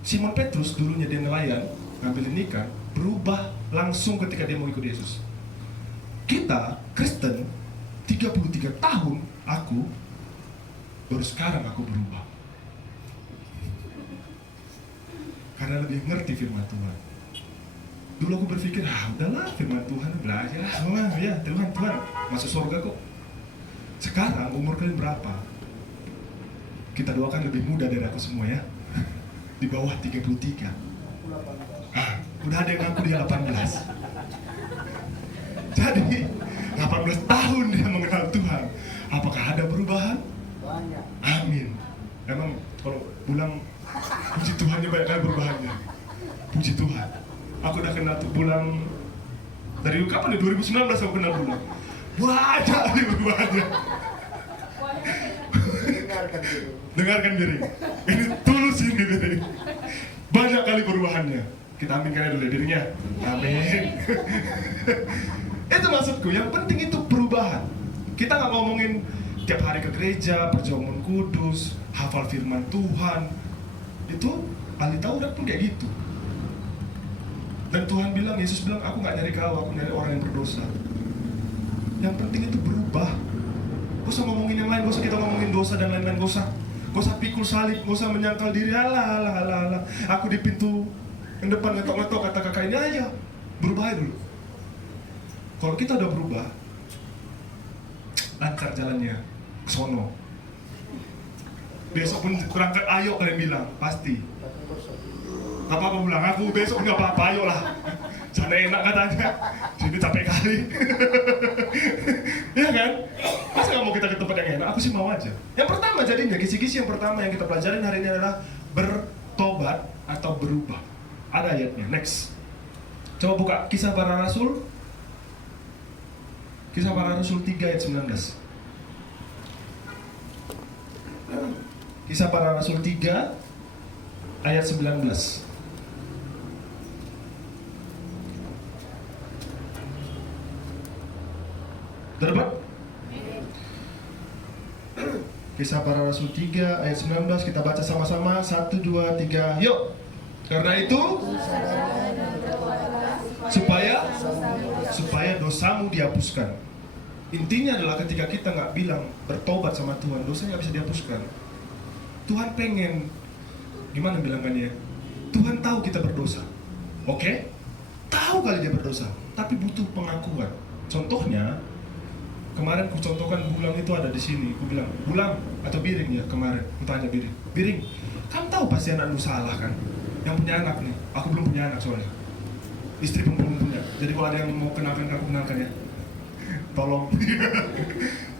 Simon Petrus dulunya dia nelayan, ngambilin ikan, berubah langsung ketika dia mau ikut Yesus. Kita Kristen 33 tahun, aku baru sekarang aku berubah. Karena lebih ngerti firman Tuhan. Dulu aku berpikir, udahlah firman Tuhan belajar, ya Tuhan masuk surga kok. Sekarang umur kalian berapa? Kita doakan lebih muda dari aku semua ya. Di bawah 33. Udah ada yang ngaku dia 18. Jadi 18 tahun dia mengenal Tuhan. Apakah ada perubahan? Banyak. Amin. Emang kalau pulang, puji Tuhannya banyak kali perubahannya. Puji Tuhan. Aku udah kenal tuh Bulang dari kapan ya? 2019 aku kenal Bulang. Banyak kali perubahannya. Dengarkan diri. Dengarkan diri. Ini tulus ini diri. Banyak kali perubahannya. Kita aminkan dulu dirinya. Amin. Itu maksudku. Yang penting itu perubahan. Kita nggak ngomongin tiap hari ke gereja, perjamuan kudus, hafal firman Tuhan. Itu ahli Taurat pun kayak gitu. Dan Tuhan bilang, Yesus bilang, aku nggak nyari kau, aku nyari orang yang berdosa. Yang penting itu berubah. Gak usah ngomongin yang lain, gak usah kita ngomongin dosa dan lain-lain, gak usah pikul salib, gak usah menyangkal diri, alah. Aku di pintu yang depan ngetok-ngetok kata kakak ini aja, berubah dulu. Kalau kita udah berubah, lancar jalannya, ke sono. Besok pun berangkat ayo kalian bilang, pasti. Gak apa-apa bilang, aku besok gak apa-apa, ayo lah. Sana enak katanya, sini capek kali. Ya kan? Masa nggak mau kita ke tempat yang enak? Aku sih mau aja. Yang pertama jadinya, kisi-kisi yang pertama yang kita pelajarin hari ini adalah bertobat atau berubah. Ada ayatnya, next. Coba buka Kisah Para Rasul. Kisah Para Rasul 3 ayat 19. Kisah Para Rasul 3 ayat 19. Udah dapat? Kisah Para Rasul 3 ayat 19, kita baca sama-sama. 1, 2, 3, yuk. Karena itu supaya dosamu dihapuskan. Intinya adalah ketika kita nggak bilang bertobat sama Tuhan, dosa nggak bisa dihapuskan. Tuhan pengen, gimana bilangkannya? Tuhan tahu kita berdosa, oke? Tahu kali dia berdosa, tapi butuh pengakuan. Contohnya, kemarin ku contohkan Bulang itu ada di sini. Ku bilang, Bulang atau Biring ya kemarin. Ku tanya Biring, Biring, kamu tahu pasti anakmu salah kan? Yang punya anak nih, aku belum punya anak soalnya. Istri pun belum punya. Jadi kalau ada yang mau kenalkan, aku kenalkan ya. Tolong.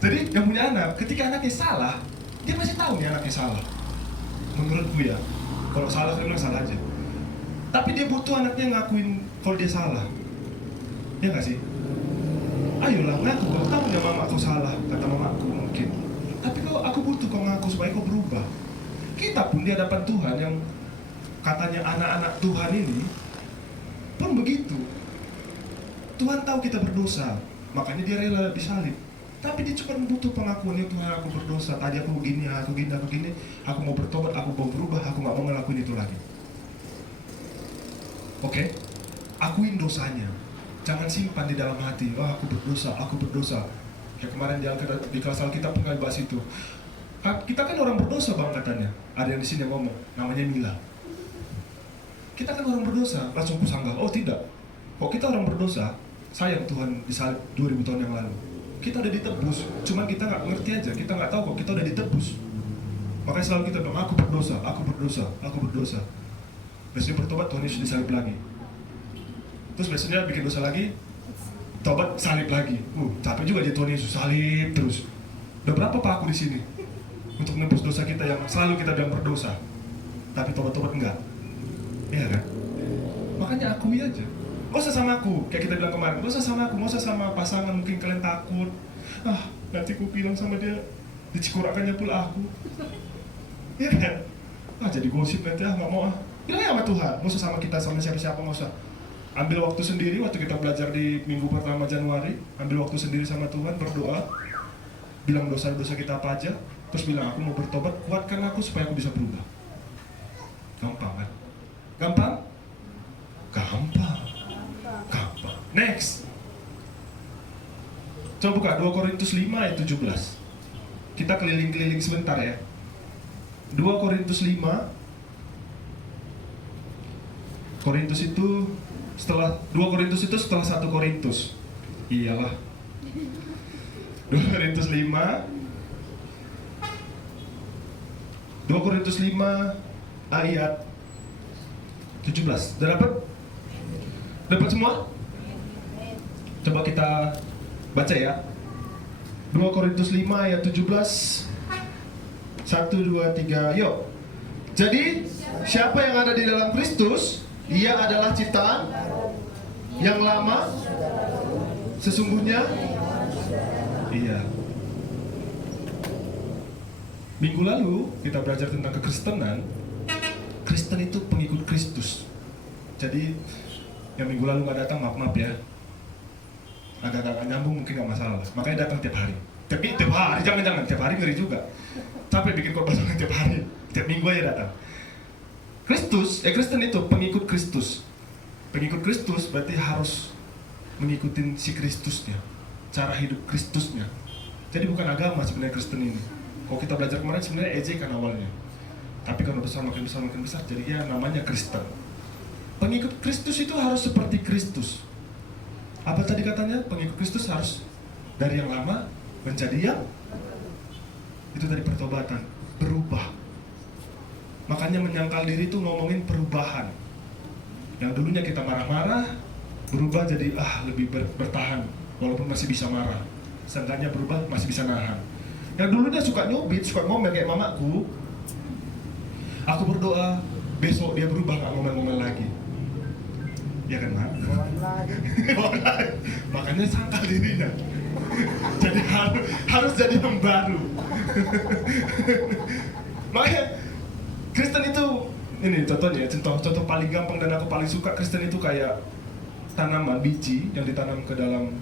Jadi yang punya anak, ketika anaknya salah, dia pasti tahu nih anaknya salah. Menurutku ya, kalau salah dia bilang salah aja. Tapi dia butuh anaknya ngakuin kalau dia salah. Ya nggak sih? Ayolah ngaku, kau tahu ya mama aku salah, kata mamaku mungkin. Tapi kalau aku butuh kau ngaku supaya kau berubah. Kita pun di hadapan Tuhan yang katanya anak-anak Tuhan ini pun begitu. Tuhan tahu kita berdosa, makanya dia rela disalib. Tapi dia cuma butuh pengakuan, ya Tuhan aku berdosa, tadi aku begini, aku mau bertobat, aku mau berubah, aku gak mau ngelakuin itu lagi. Oke? Akuin dosanya. Jangan simpan di dalam hati, aku berdosa. Ya kemarin di kelas Alkitab pun kami bahas itu. Kita kan orang berdosa bang katanya. Ada yang di sini yang ngomong, namanya Mila. Kita kan orang berdosa, langsung kusanggah. Oh tidak, kok kita orang berdosa, sayang Tuhan disalib 2000 tahun yang lalu. Kita udah ditebus, cuman kita nggak ngerti aja, kita nggak tahu kok kita udah ditebus. Makanya selalu kita bilang, aku berdosa. Besoknya bertobat, Tuhan Yesus disalib lagi. Terus besoknya bikin dosa lagi, tobat, salib lagi. Capek juga dia Tuhan Yesus, salib terus. Udah berapa pak aku di sini untuk menembus dosa kita yang selalu kita bilang berdosa, tapi tobat-tobat enggak. Iya kan? Makanya akui aja. Gak usah sama aku, kayak kita bilang kemarin. Gak usah sama aku, gak usah sama pasangan. Mungkin kalian takut, nanti aku bilang sama dia, dicikurakannya pula aku. Iya kan? Jadi gosip nanti, gak mau bilang sama Tuhan. Gak usah sama kita, sama siapa-siapa, gak usah. Ambil waktu sendiri, waktu kita belajar di minggu pertama Januari. Ambil waktu sendiri sama Tuhan, berdoa. Bilang dosa-dosa kita apa aja. Terus bilang, aku mau bertobat, kuatkan aku supaya aku bisa berubah. Gampang kan? Gampang. Next. Coba buka 2 Korintus 5 ayat 17. Kita keliling-keliling sebentar ya. 2 Korintus 5. Korintus itu setelah 2 Korintus itu setelah 1 Korintus. Iyalah. 2 Korintus 5. 2 Korintus 5 ayat 17. Udah dapat? Dapat semua? Coba kita baca ya. 2 Korintus 5 ayat 17. 1, 2, 3, yuk. Jadi, siapa yang ada di dalam Kristus, ia adalah ciptaan yang lama sesungguhnya. Iya. Minggu lalu kita belajar tentang kekristenan. Kristen itu pengikut Kristus. Jadi yang minggu lalu nggak datang, maaf ya. Agak-agak nyambung mungkin nggak masalah. Makanya datang tiap hari. Tapi tiap hari, jangan tiap hari ngeri juga. Capek bikin korban tiap hari. Tiap minggu aja datang. Kristen itu pengikut Kristus. Pengikut Kristus berarti harus mengikuti si Kristusnya, cara hidup Kristusnya. Jadi bukan agama sebenarnya Kristen ini. Kalau kita belajar kemarin sebenarnya ejekan awalnya. Tapi kalau makin besar, jadi ya namanya Kristen. Pengikut Kristus itu harus seperti Kristus. Apa tadi katanya? Pengikut Kristus harus dari yang lama menjadi yang itu dari pertobatan, berubah. Makanya menyangkal diri itu ngomongin perubahan. Yang dulunya kita marah-marah, berubah jadi lebih bertahan walaupun masih bisa marah. seenggaknya berubah, masih bisa nahan. Yang dulu dia suka nyubit, suka ngomel kayak mamaku. Aku berdoa besok dia berubah, nggak ngomel-ngomel lagi. Ya kan, Mak? Makanya sangkal dirinya. Jadi harus jadi yang baru. Makanya Kristen itu, ini contohnya, contoh paling gampang dan aku paling suka. Kristen itu kayak tanaman biji yang ditanam ke dalam,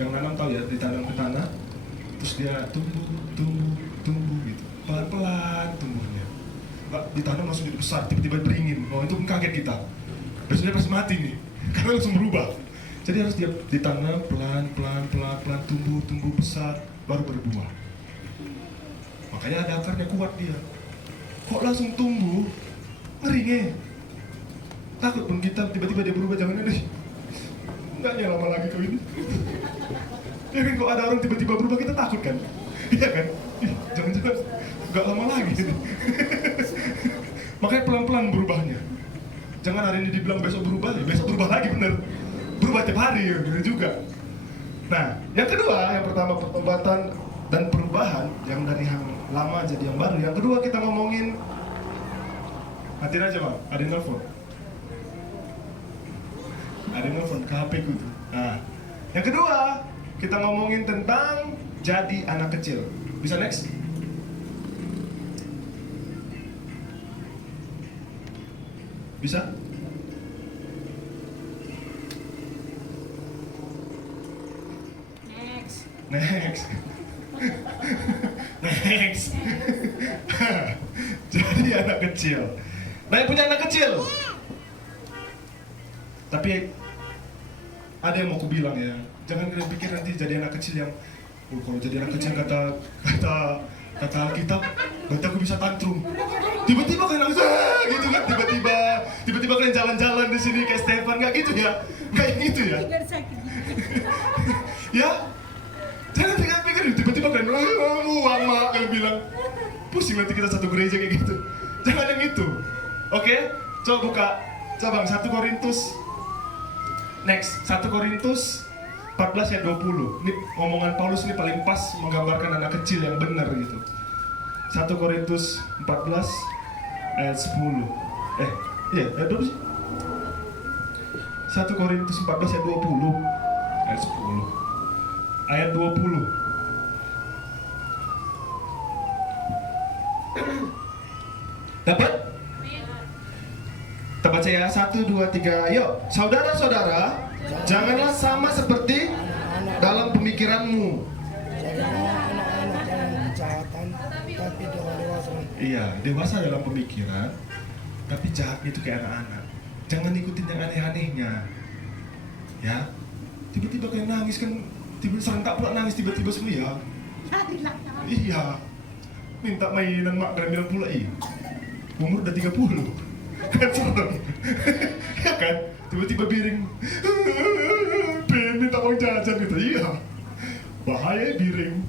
yang nanam tahu ya, ditanam ke tanah, terus dia tumbuh gitu, pelan-pelan tumbuhnya. Nggak ditanam langsung jadi besar, tiba-tiba beringin. Oh, itu kaget kita. Besoknya pasti mati nih, karena langsung berubah. Jadi harus dia ditanam pelan-pelan tumbuh besar, baru berbuah. Makanya ada akarnya kuat dia. Kok langsung tumbuh, ngeri. Takut pun kita tiba-tiba dia berubah, jangan nih. Enggaknya lama lagi kau ini. Ya kan, kok ada orang tiba-tiba berubah kita takut kan? Iya kan? Jangan-jangan nggak lama lagi. Makanya pelan-pelan berubahnya. Jangan hari ini dibilang besok berubah, ya besok berubah lagi bener. Berubah tiap hari ya, bener juga. Nah, yang kedua, yang pertama pertobatan dan perubahan, yang dari yang lama jadi yang baru. Yang kedua kita ngomongin, matiin aja Bang, ada yang nelfon. Ada yang nelfon ke HP ku tuh. Nah, yang kedua kita ngomongin tentang jadi anak kecil. Bisa next? Bisa? Next. Jadi anak kecil. Nah, yang punya anak kecil. Tapi ada yang mau aku bilang ya, jangan kalian pikir nanti jadi anak kecil yang kalau jadi anak kecil kata Alkitab, berarti aku bisa tantrum. Tiba-tiba kalian nangis, gitu kan? Tiba-tiba kalian jalan-jalan di sini kayak Stefan, nggak gitu ya? Kayak gitu ya? Ya, jangan pikir tiba-tiba kalian mama kalian bilang pusing nanti kita satu gereja kayak gitu. Jangan yang itu. Oke, coba buka, coba 1 Korintus. Next, 1 Korintus 14 ayat 20. Ini omongan Paulus ini paling pas menggambarkan anak kecil yang benar gitu. 1 Korintus 14 ayat 10. Iya, ayat 20 sih. 1 Korintus 14 ayat 20. Ayat 10. Ayat 20. Dapat? Tempat saya 1, 2, 3. Yuk, saudara-saudara, janganlah sama seperti dalam pemikiranmu. Janganlah anak-anak dalam kejahatan, tapi dewasa. Iya, dewasa dalam pemikiran, tapi jahat itu kayak anak-anak. Jangan ikutin yang aneh-anehnya. Ya, tiba-tiba kayak nangis kan, tiba-tiba serentak pula nangis, tiba-tiba semua. Iya, minta mainan mak dan bilang pula iya. Umur udah 30. Kan serem. Ya kan, tiba-tiba biring. Pin minta uang jajan gitu. Iya, bahaya biring.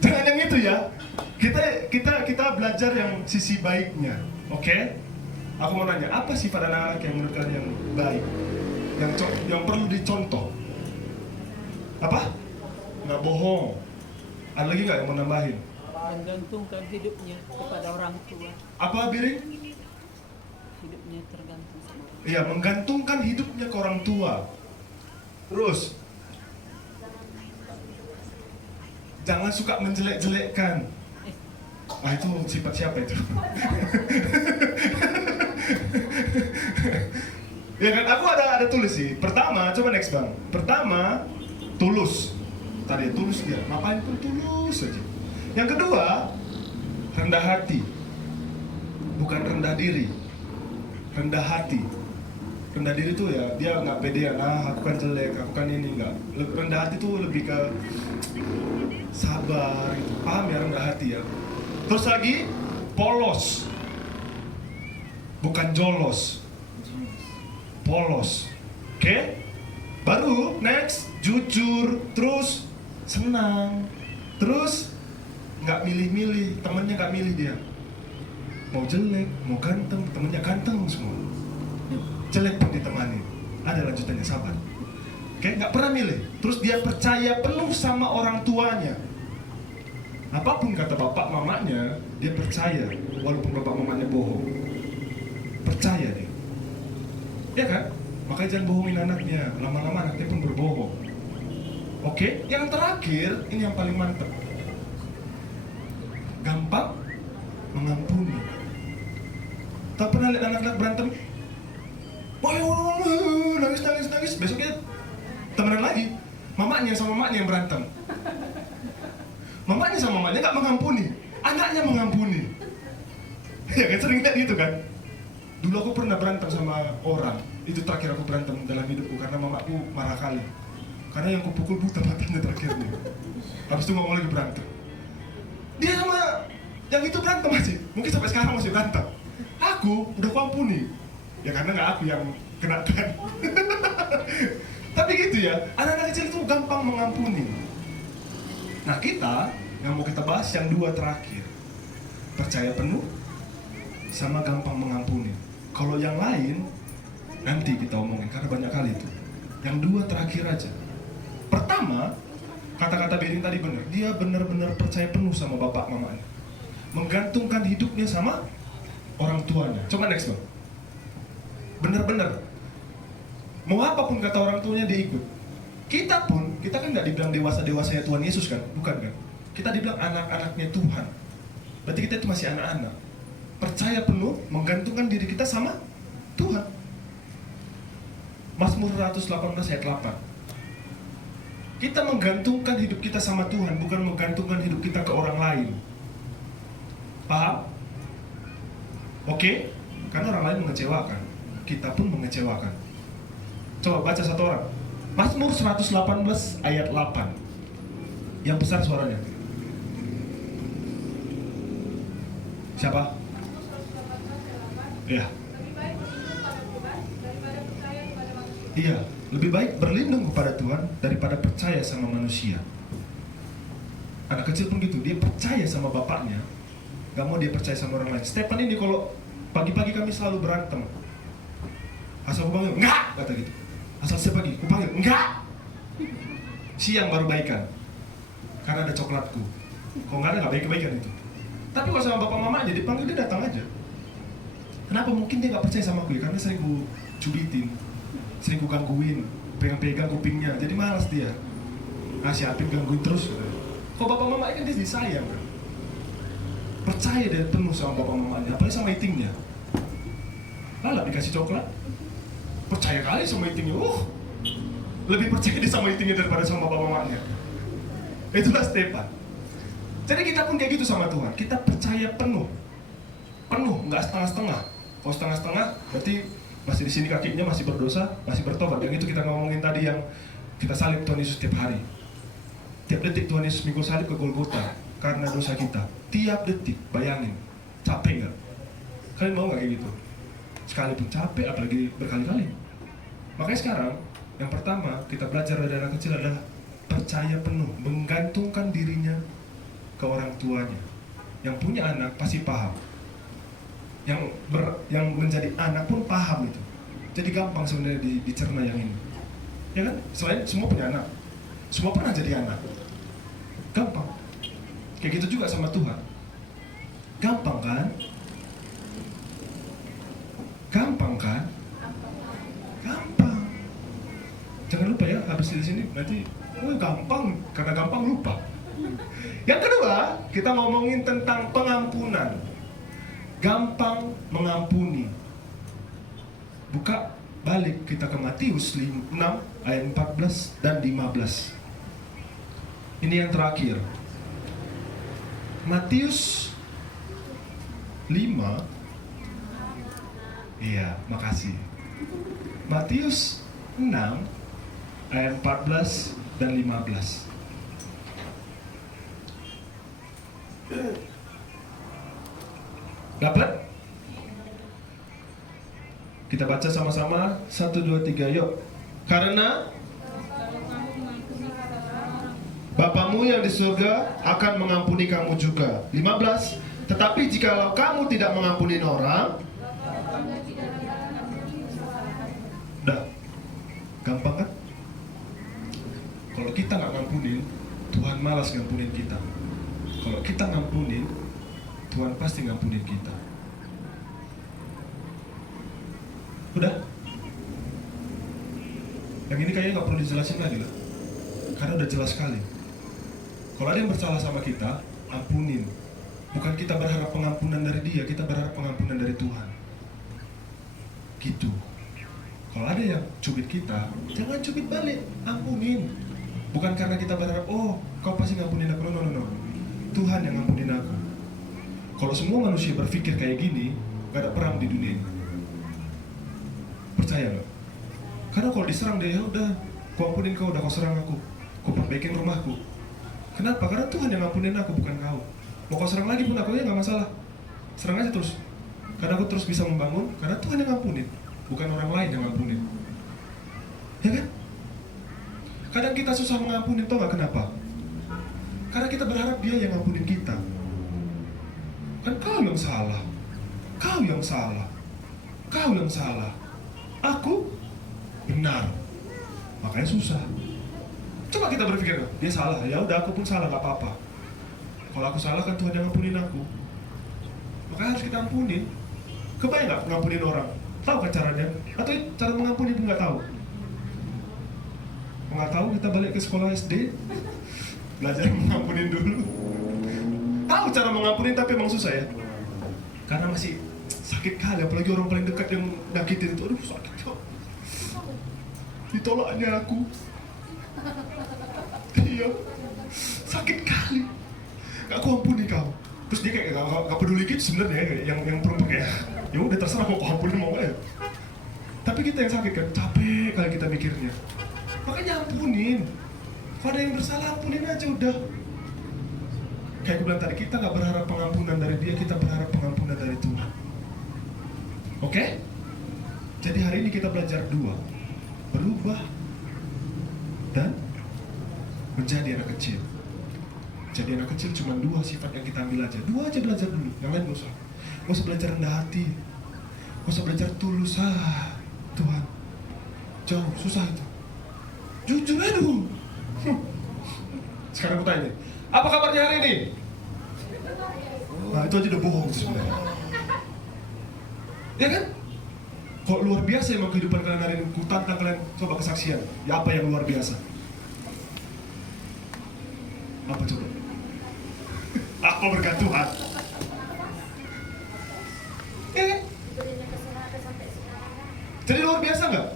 Jangan yang itu ya. Kita belajar yang sisi baiknya. Oke? Aku mau nanya, apa sifat anak-anak yang menurut kalian yang baik? Yang perlu dicontoh? Apa? Nggak bohong. Ada lagi nggak yang mau nambahin? Menggantungkan hidupnya kepada orang tua. Apa biring? Hidupnya tergantung sama orang tua. Iya, menggantungkan hidupnya ke orang tua. Terus, jangan suka menjelek-jelekkan. Ah, itu sifat siapa itu? Ya kan, aku ada tulis sih. Pertama, coba next bang. Pertama, tulus. Tadi tulus dia, ngapain pun tulus aja. Yang kedua, rendah hati. Bukan rendah diri. Rendah hati. Rendah diri tuh ya, dia nggak pedean, aku kan jelek, aku kan ini, nggak. Rendah hati tuh lebih ke sabar gitu. Paham ya rendah hati ya. Terus lagi, polos. Bukan jolos. Polos. Oke? Baru next, jujur, terus senang, terus nggak milih-milih, temennya nggak milih dia. Mau jelek, mau ganteng, temennya ganteng semua. Jelek pun ditemani. Ada lanjutannya, sabar. Oke, nggak pernah milih. Terus dia percaya penuh sama orang tuanya. Apapun kata bapak mamanya, dia percaya walaupun bapak mamanya bohong. Percaya dia. Ya kan? Makanya jangan bohongin anaknya. Lama-lama anaknya pun berbohong. Oke, yang terakhir ini yang paling mantap. Gampang mengampuni. Tak pernah lihat anak-anak berantem? Nangis. Besoknya temenan lagi. Mamanya sama mamanya yang berantem. Mamanya sama mamanya nggak mengampuni, anaknya mengampuni. Ya kan, sering lihat gitu kan. Dulu aku pernah berantem sama orang. Itu terakhir aku berantem dalam hidupku karena mamaku marah kali. Karena yang kupukul buta matanya terakhirnya. Habis itu ngomong lagi berantem. Dia sama yang itu berantem masih. Mungkin sampai sekarang masih berantem. Aku udah kuampuni. Ya karena nggak aku yang kena kan. Tapi gitu ya, anak-anak kecil itu gampang mengampuni. Nah kita, yang mau kita bahas yang dua terakhir. Percaya penuh, sama gampang mengampuni. Kalau yang lain, nanti kita omongin, karena banyak kali itu. Yang dua terakhir aja. Pertama, kata-kata Berin tadi benar. Dia benar-benar percaya penuh sama bapak mamanya. Menggantungkan hidupnya sama orang tuanya. Coba next bang. Benar-benar. Mau apapun kata orang tuanya dia ikut. Kita kan nggak dibilang dewasa-dewasanya Tuhan Yesus kan? Bukan kan? Kita dibilang anak-anaknya Tuhan. Berarti kita itu masih anak-anak. Percaya penuh, menggantungkan diri kita sama Tuhan. Mazmur 118 ayat 8. Kita menggantungkan hidup kita sama Tuhan, bukan menggantungkan hidup kita ke orang lain. Paham? Oke? Karena orang lain mengecewakan, kita pun mengecewakan. Coba baca satu orang. Mazmur 118 ayat 8. Yang besar suaranya. Siapa? Ya. Iya, lebih baik berlindung kepada Tuhan daripada percaya sama manusia. Anak kecil pun gitu, dia percaya sama bapaknya, gak mau dia percaya sama orang lain. Stephen ini kalau pagi-pagi kami selalu berantem. Asal aku panggil, enggak! Kata gitu. Asal saya pagi, aku panggil, enggak! Siang baru baikan. Karena ada coklatku. Kalau nggak ada, nggak baik-baikan itu. Tapi kalau sama bapak mama aja, dipanggil dia datang aja. Kenapa? Mungkin dia nggak percaya sama aku ya, karena sering ku cubitin, sering ku gangguin, pegang-pegang kupingnya, jadi malas dia. Nah, si Apip gangguin terus. Kalau bapak mama kan dia disayang kan. Percaya dia penuh sama bapak mamanya, apalagi sama itingnya. Lala dikasih coklat, percaya kali sama itingnya. Lebih percaya dia sama itingnya daripada sama bapak mamanya. Itulah Stefan. Jadi kita pun kayak gitu sama Tuhan. Kita percaya penuh, nggak setengah-setengah. Kalau setengah-setengah, berarti masih di sini kakinya masih berdosa, masih bertobat. Yang itu kita ngomongin tadi yang kita salib Tuhan Yesus tiap hari. Tiap detik Tuhan Yesus mikul salib ke Golgota karena dosa kita. Tiap detik, bayangin, capek nggak? Kalian mau nggak kayak gitu? Sekalipun capek, apalagi berkali-kali. Makanya sekarang, yang pertama kita belajar dari anak kecil adalah percaya penuh, menggantungkan dirinya ke orang tuanya. Yang punya anak pasti paham. Yang menjadi anak pun paham itu. Jadi gampang sebenarnya dicerna yang ini. Ya kan? Selain semua punya anak, semua pernah jadi anak. Gampang. Kayak gitu juga sama Tuhan. Gampang kan? Gampang kan? Gampang. Jangan lupa ya, habis di sini nanti gampang, karena gampang lupa. Yang kedua, kita ngomongin tentang pengampunan. Gampang mengampuni. Buka balik kita ke Matius 6 ayat 14 dan 15. Ini yang terakhir. Matius 5. Iya, makasih. Matius 6 ayat 14 dan 15. Dapat? Kita baca sama-sama. 1, 2, 3, yuk. Karena Bapamu yang di surga akan mengampuni kamu juga. 15. Tetapi jikalau kamu tidak mengampuni orang, dah, gampang kan? kita nggak ngampunin, Tuhan malas ngampunin kita. Kalau kita ngampunin, Tuhan pasti ngampunin kita. Udah? Yang ini kayaknya nggak perlu dijelasin lagi lah, karena udah jelas sekali. Kalau ada yang bersalah sama kita, ampunin. Bukan kita berharap pengampunan dari dia, kita berharap pengampunan dari Tuhan. Gitu. Kalau ada yang cubit kita, jangan cubit balik, ampunin. Bukan karena kita berharap, oh kau pasti ngampunin aku, no. Tuhan yang ngampunin aku. Kalau semua manusia berpikir kayak gini, gak ada perang di dunia ini. Percaya gak? Karena kalau diserang dia, ya udah, kau ampunin kau, udah kau serang aku, kau perbaikin rumahku. Kenapa? Karena Tuhan yang ngampunin aku, bukan kau. Mau kau serang lagi pun aku, ya gak masalah. Serang aja terus. Karena aku terus bisa membangun, karena Tuhan yang ngampunin, bukan orang lain yang ngampunin. Ya kan? Kadang kita susah mengampunin, tau gak kenapa? Karena kita berharap dia yang ngampunin kita. Kan kau yang salah, kau yang salah, kau yang salah, aku benar. Makanya susah. Coba kita berpikir, dia salah, ya udah aku pun salah, gak apa-apa. Kalau aku salah kan Tuhan yang ngampunin aku. Makanya harus kita ampunin. Kebayang gak ngampunin orang? Tahu kan caranya? Atau cara mengampuni pun gak tahu? Nggak tahu, kita balik ke sekolah SD, belajar mengampunin dulu. Tahu cara mengampunin tapi emang susah ya. Karena masih sakit kali, apalagi orang paling dekat yang nyakitin itu. Aduh sakit kok. Ditolaknya aku. Iya, sakit kali. Gak aku ampuni kau. Terus dia kayak gak peduli gitu sebenarnya, yang perempuan kayak ya udah terserah mau kau ampunin mau gak ya. Tapi kita yang sakit kan, capek kali kita mikirnya. Makanya ampunin. Kalau ada yang bersalah ampunin aja udah. Kayak aku bilang tadi, kita gak berharap pengampunan dari dia, kita berharap pengampunan dari Tuhan. Oke? Jadi hari ini kita belajar dua, berubah dan menjadi anak kecil. Jadi anak kecil cuma dua sifat yang kita ambil aja. Dua aja belajar dulu, yang lain gak usah. Gak usah belajar rendah hati, gak usah belajar tulus. Tuhan, jauh, susah itu. Jujur aja dulu. Sekarang aku tanya, apa kabarnya hari ini? Nah itu aja udah bohong sebenarnya. Ya kan? Kok luar biasa emang kehidupan kalian hari ini, ku tantang kalian coba kesaksian. Ya apa yang luar biasa? Apa coba? Apa berkat Tuhan? Ya kan? Jadi luar biasa nggak?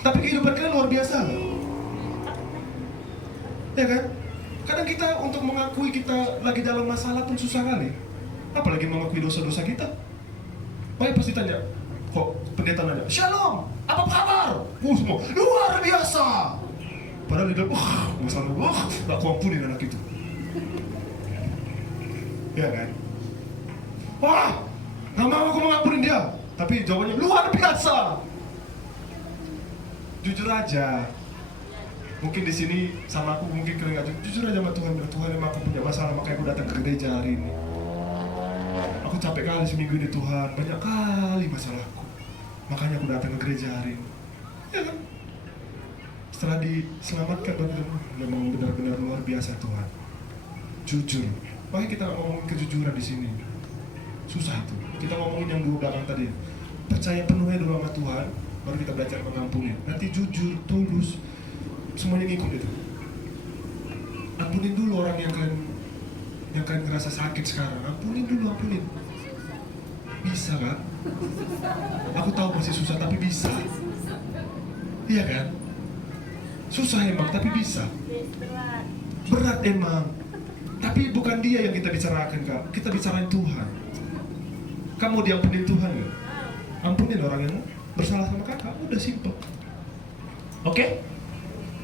Tapi kehidupan kalian luar biasa nggak? Ya kan? Kadang kita untuk mengakui kita lagi dalam masalah pun susah kali. Apalagi mengakui dosa-dosa kita. Makanya pasti tanya, kok pendeta nanya, Shalom, apa kabar? Semua, luar biasa. Padahal dia bilang, masalah, gak aku ampunin anak itu. Ya kan? Wah, gak mau aku mengampunin dia. Tapi jawabannya luar biasa. Jujur aja. Mungkin di sini sama aku mungkin kalian nggak jujur aja sama Tuhan. Tuhan emang aku punya masalah, makanya aku datang ke gereja hari ini. Aku capek kali seminggu ini Tuhan, banyak kali masalahku. Makanya aku datang ke gereja hari ini. Ya kan? Setelah diselamatkan benar memang benar-benar luar biasa Tuhan. Jujur. Makanya kita ngomongin kejujuran di sini. Susah itu. Kita ngomongin yang dua belakang tadi. Percaya penuhnya dulu sama Tuhan, baru kita belajar mengampuni. Nanti jujur, tulus, semuanya ngikut itu. Ampunin dulu orang yang kalian ngerasa sakit sekarang. Ampunin dulu, ampunin. Bisa kan? Aku tahu masih susah tapi bisa. Iya kan? Susah emang tapi bisa. Berat emang. Tapi bukan dia yang kita bicarakan, Kak. Kita bicarain Tuhan. Kamu diampunin Tuhan gak? Ampunin orang yang bersalah sama kakak. Udah simple. Oke?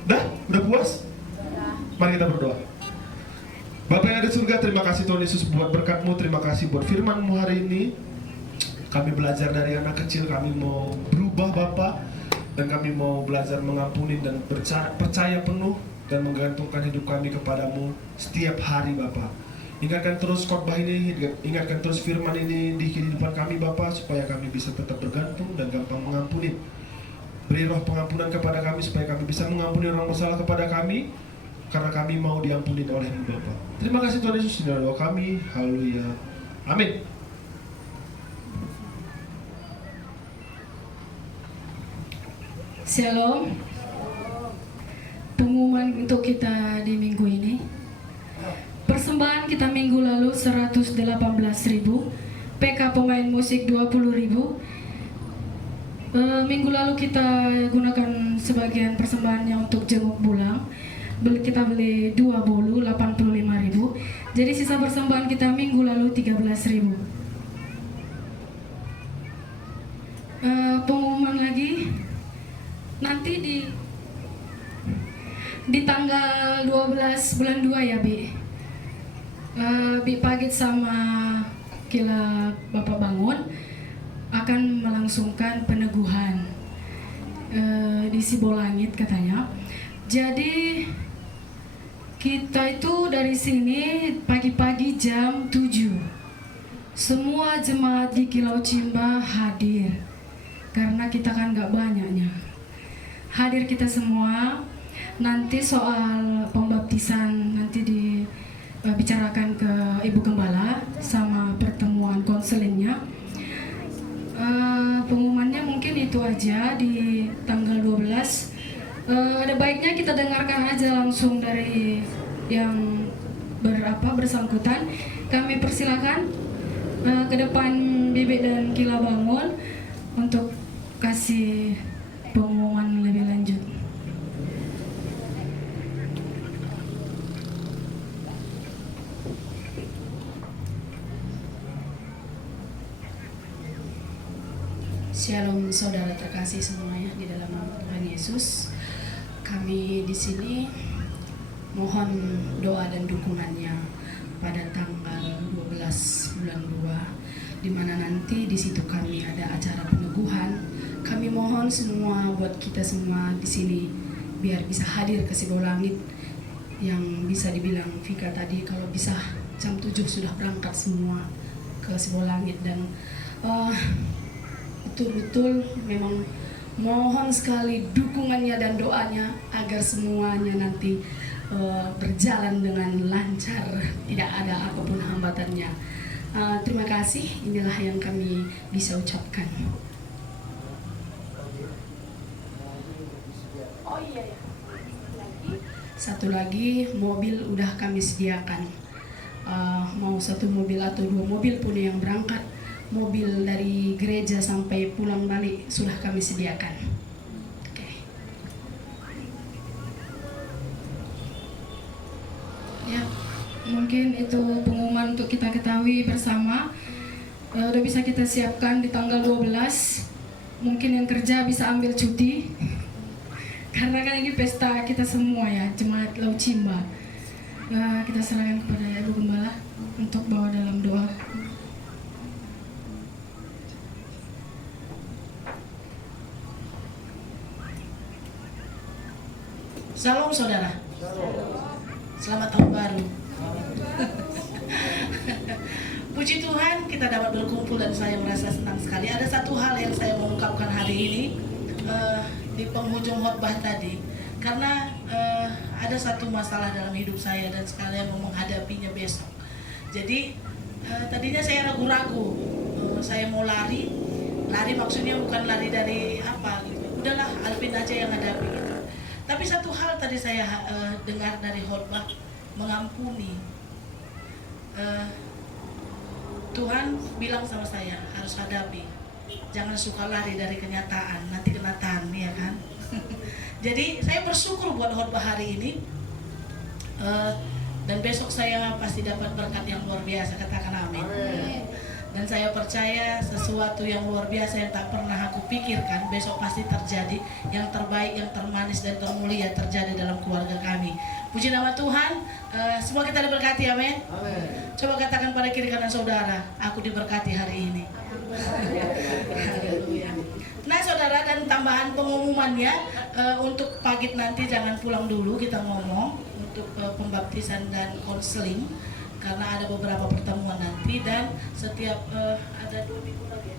Udah puas? Mari kita berdoa. Bapa yang ada di surga, terima kasih Tuhan Yesus buat berkat-Mu, terima kasih buat firman-Mu hari ini. Kami belajar dari anak kecil, kami mau berubah Bapa, dan kami mau belajar mengampuni dan percaya penuh dan menggantungkan hidup kami kepadamu setiap hari Bapa. Ingatkan terus khotbah ini, ingatkan terus firman ini di kehidupan kami Bapa, supaya kami bisa tetap bergantung dan gampang mengampuni. Beri roh pengampunan kepada kami supaya kami bisa mengampuni orang bersalah kepada kami, karena kami mau diampuni oleh-Mu Bapa. Terima kasih Tuhan Yesus, inilah doa kami. Haleluya. Amin. Shalom. Pengumuman untuk kita di minggu ini. Persembahan kita minggu lalu 118.000, PK pemain musik 20.000. Minggu lalu kita gunakan sebagian persembahannya untuk jenguk bulang. Kita beli 2 bolu 85.000. Jadi sisa persembahan kita minggu lalu 13.000. Pengumuman lagi nanti di tanggal 12 bulan 2 ya Bi. Bi Pagit sama Kila Bapak Bangun akan melangsungkan peneguhan di Sibolangit katanya. Jadi kita itu dari sini pagi-pagi jam 7. Semua jemaat di Kilau Cimba hadir. Karena kita kan gak banyaknya. Hadir kita semua. Nanti soal pembaptisan nanti dibicarakan ke Ibu Gembala sama pertemuan konselingnya. Pengumumannya mungkin itu aja di tanggal 12. Ada baiknya kita dengarkan aja langsung dari yang bersangkutan. Kami persilakan ke depan Bibi dan Kila Bangun untuk kasih pengumuman lebih lanjut. Shalom saudara terkasih semuanya di dalam nama Tuhan Yesus. Kami di sini mohon doa dan dukungannya pada tanggal 12 bulan 2, di mana nanti di situ kami ada acara peneguhan. Kami mohon semua buat kita semua di sini biar bisa hadir ke Sibolangit, yang bisa dibilang Vika tadi kalau bisa jam 7 sudah berangkat semua ke Sibolangit. Dan betul-betul memang mohon sekali dukungannya dan doanya agar semuanya nanti berjalan dengan lancar, tidak ada apapun hambatannya. Terima kasih, inilah yang kami bisa ucapkan. Oh iya ya, satu lagi mobil udah kami sediakan. Mau 1 mobil atau 2 mobil pun yang berangkat, mobil dari gereja sampai pulang balik sudah kami sediakan. Oke. Ya, mungkin itu pengumuman untuk kita ketahui bersama. Udah bisa kita siapkan di tanggal 12. Mungkin yang kerja bisa ambil cuti. Karena kan ini pesta kita semua ya, jemaat Laut Cimba. Kita serahkan kepada Ibu Gembala untuk bawa dalam doa. Salam saudara. Selamat tahun baru. Puji Tuhan kita dapat berkumpul dan saya merasa senang sekali. Ada satu hal yang saya mau ungkapkan hari ini di penghujung khotbah tadi. Karena ada satu masalah dalam hidup saya dan sekalian mau menghadapinya besok. Jadi tadinya saya ragu-ragu. Saya mau lari maksudnya bukan lari dari apa gitu. Udahlah Alvin aja yang hadapi gitu. Tapi satu hal tadi saya dengar dari khotbah, mengampuni. Tuhan bilang sama saya harus hadapi, jangan suka lari dari kenyataan, nanti kena tan, ya kan? Jadi saya bersyukur buat khotbah hari ini, dan besok saya pasti dapat berkat yang luar biasa, katakan amin. Dan saya percaya sesuatu yang luar biasa yang tak pernah aku pikirkan besok pasti terjadi. Yang terbaik, yang termanis dan termulia terjadi dalam keluarga kami. Puji nama Tuhan. Semua kita diberkati, amin. Coba katakan pada kiri kanan saudara, aku diberkati hari ini. Haleluya. Nah saudara, dan tambahan pengumumannya, untuk pagi nanti jangan pulang dulu, kita ngomong untuk pembaptisan dan konseling. Karena ada beberapa pertemuan nanti dan setiap ada 2 minggu lagi ya?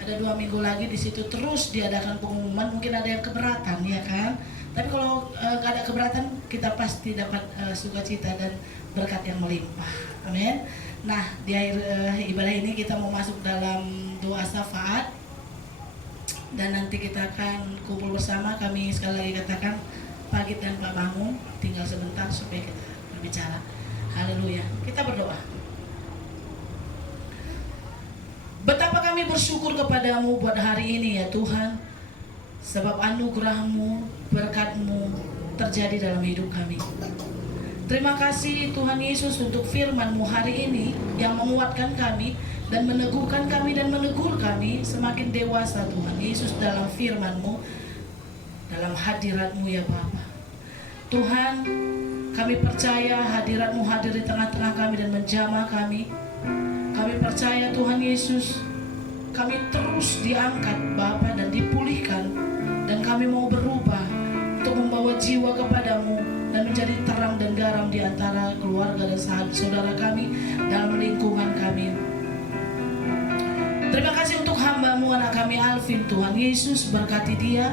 ada 2 minggu lagi di situ terus diadakan pengumuman. Mungkin ada yang keberatan ya kan, tapi kalau nggak ada keberatan kita pasti dapat sukacita dan berkat yang melimpah. Amin. Nah, di akhir ibadah ini kita mau masuk dalam doa syafaat dan nanti kita akan kumpul bersama. Kami sekali lagi katakan, Pak Git dan Pak Bangun tinggal sebentar supaya kita berbicara. Haleluya. Kita berdoa. Betapa kami bersyukur kepadamu buat hari ini ya Tuhan, sebab anugerah-Mu, berkat-Mu terjadi dalam hidup kami. Terima kasih Tuhan Yesus untuk firman-Mu hari ini yang menguatkan kami dan meneguhkan kami dan menegur kami semakin dewasa Tuhan Yesus dalam firman-Mu, dalam hadirat-Mu ya Bapa. Tuhan, kami percaya hadirat-Mu hadir di tengah-tengah kami dan menjamah kami. Kami percaya Tuhan Yesus, kami terus diangkat Bapa dan dipulihkan, dan kami mau berubah untuk membawa jiwa kepadamu dan menjadi terang dan garam di antara keluarga dan saudara kami dalam lingkungan kami. Terima kasih untuk hamba-Mu anak kami Alvin Tuhan Yesus, berkati dia,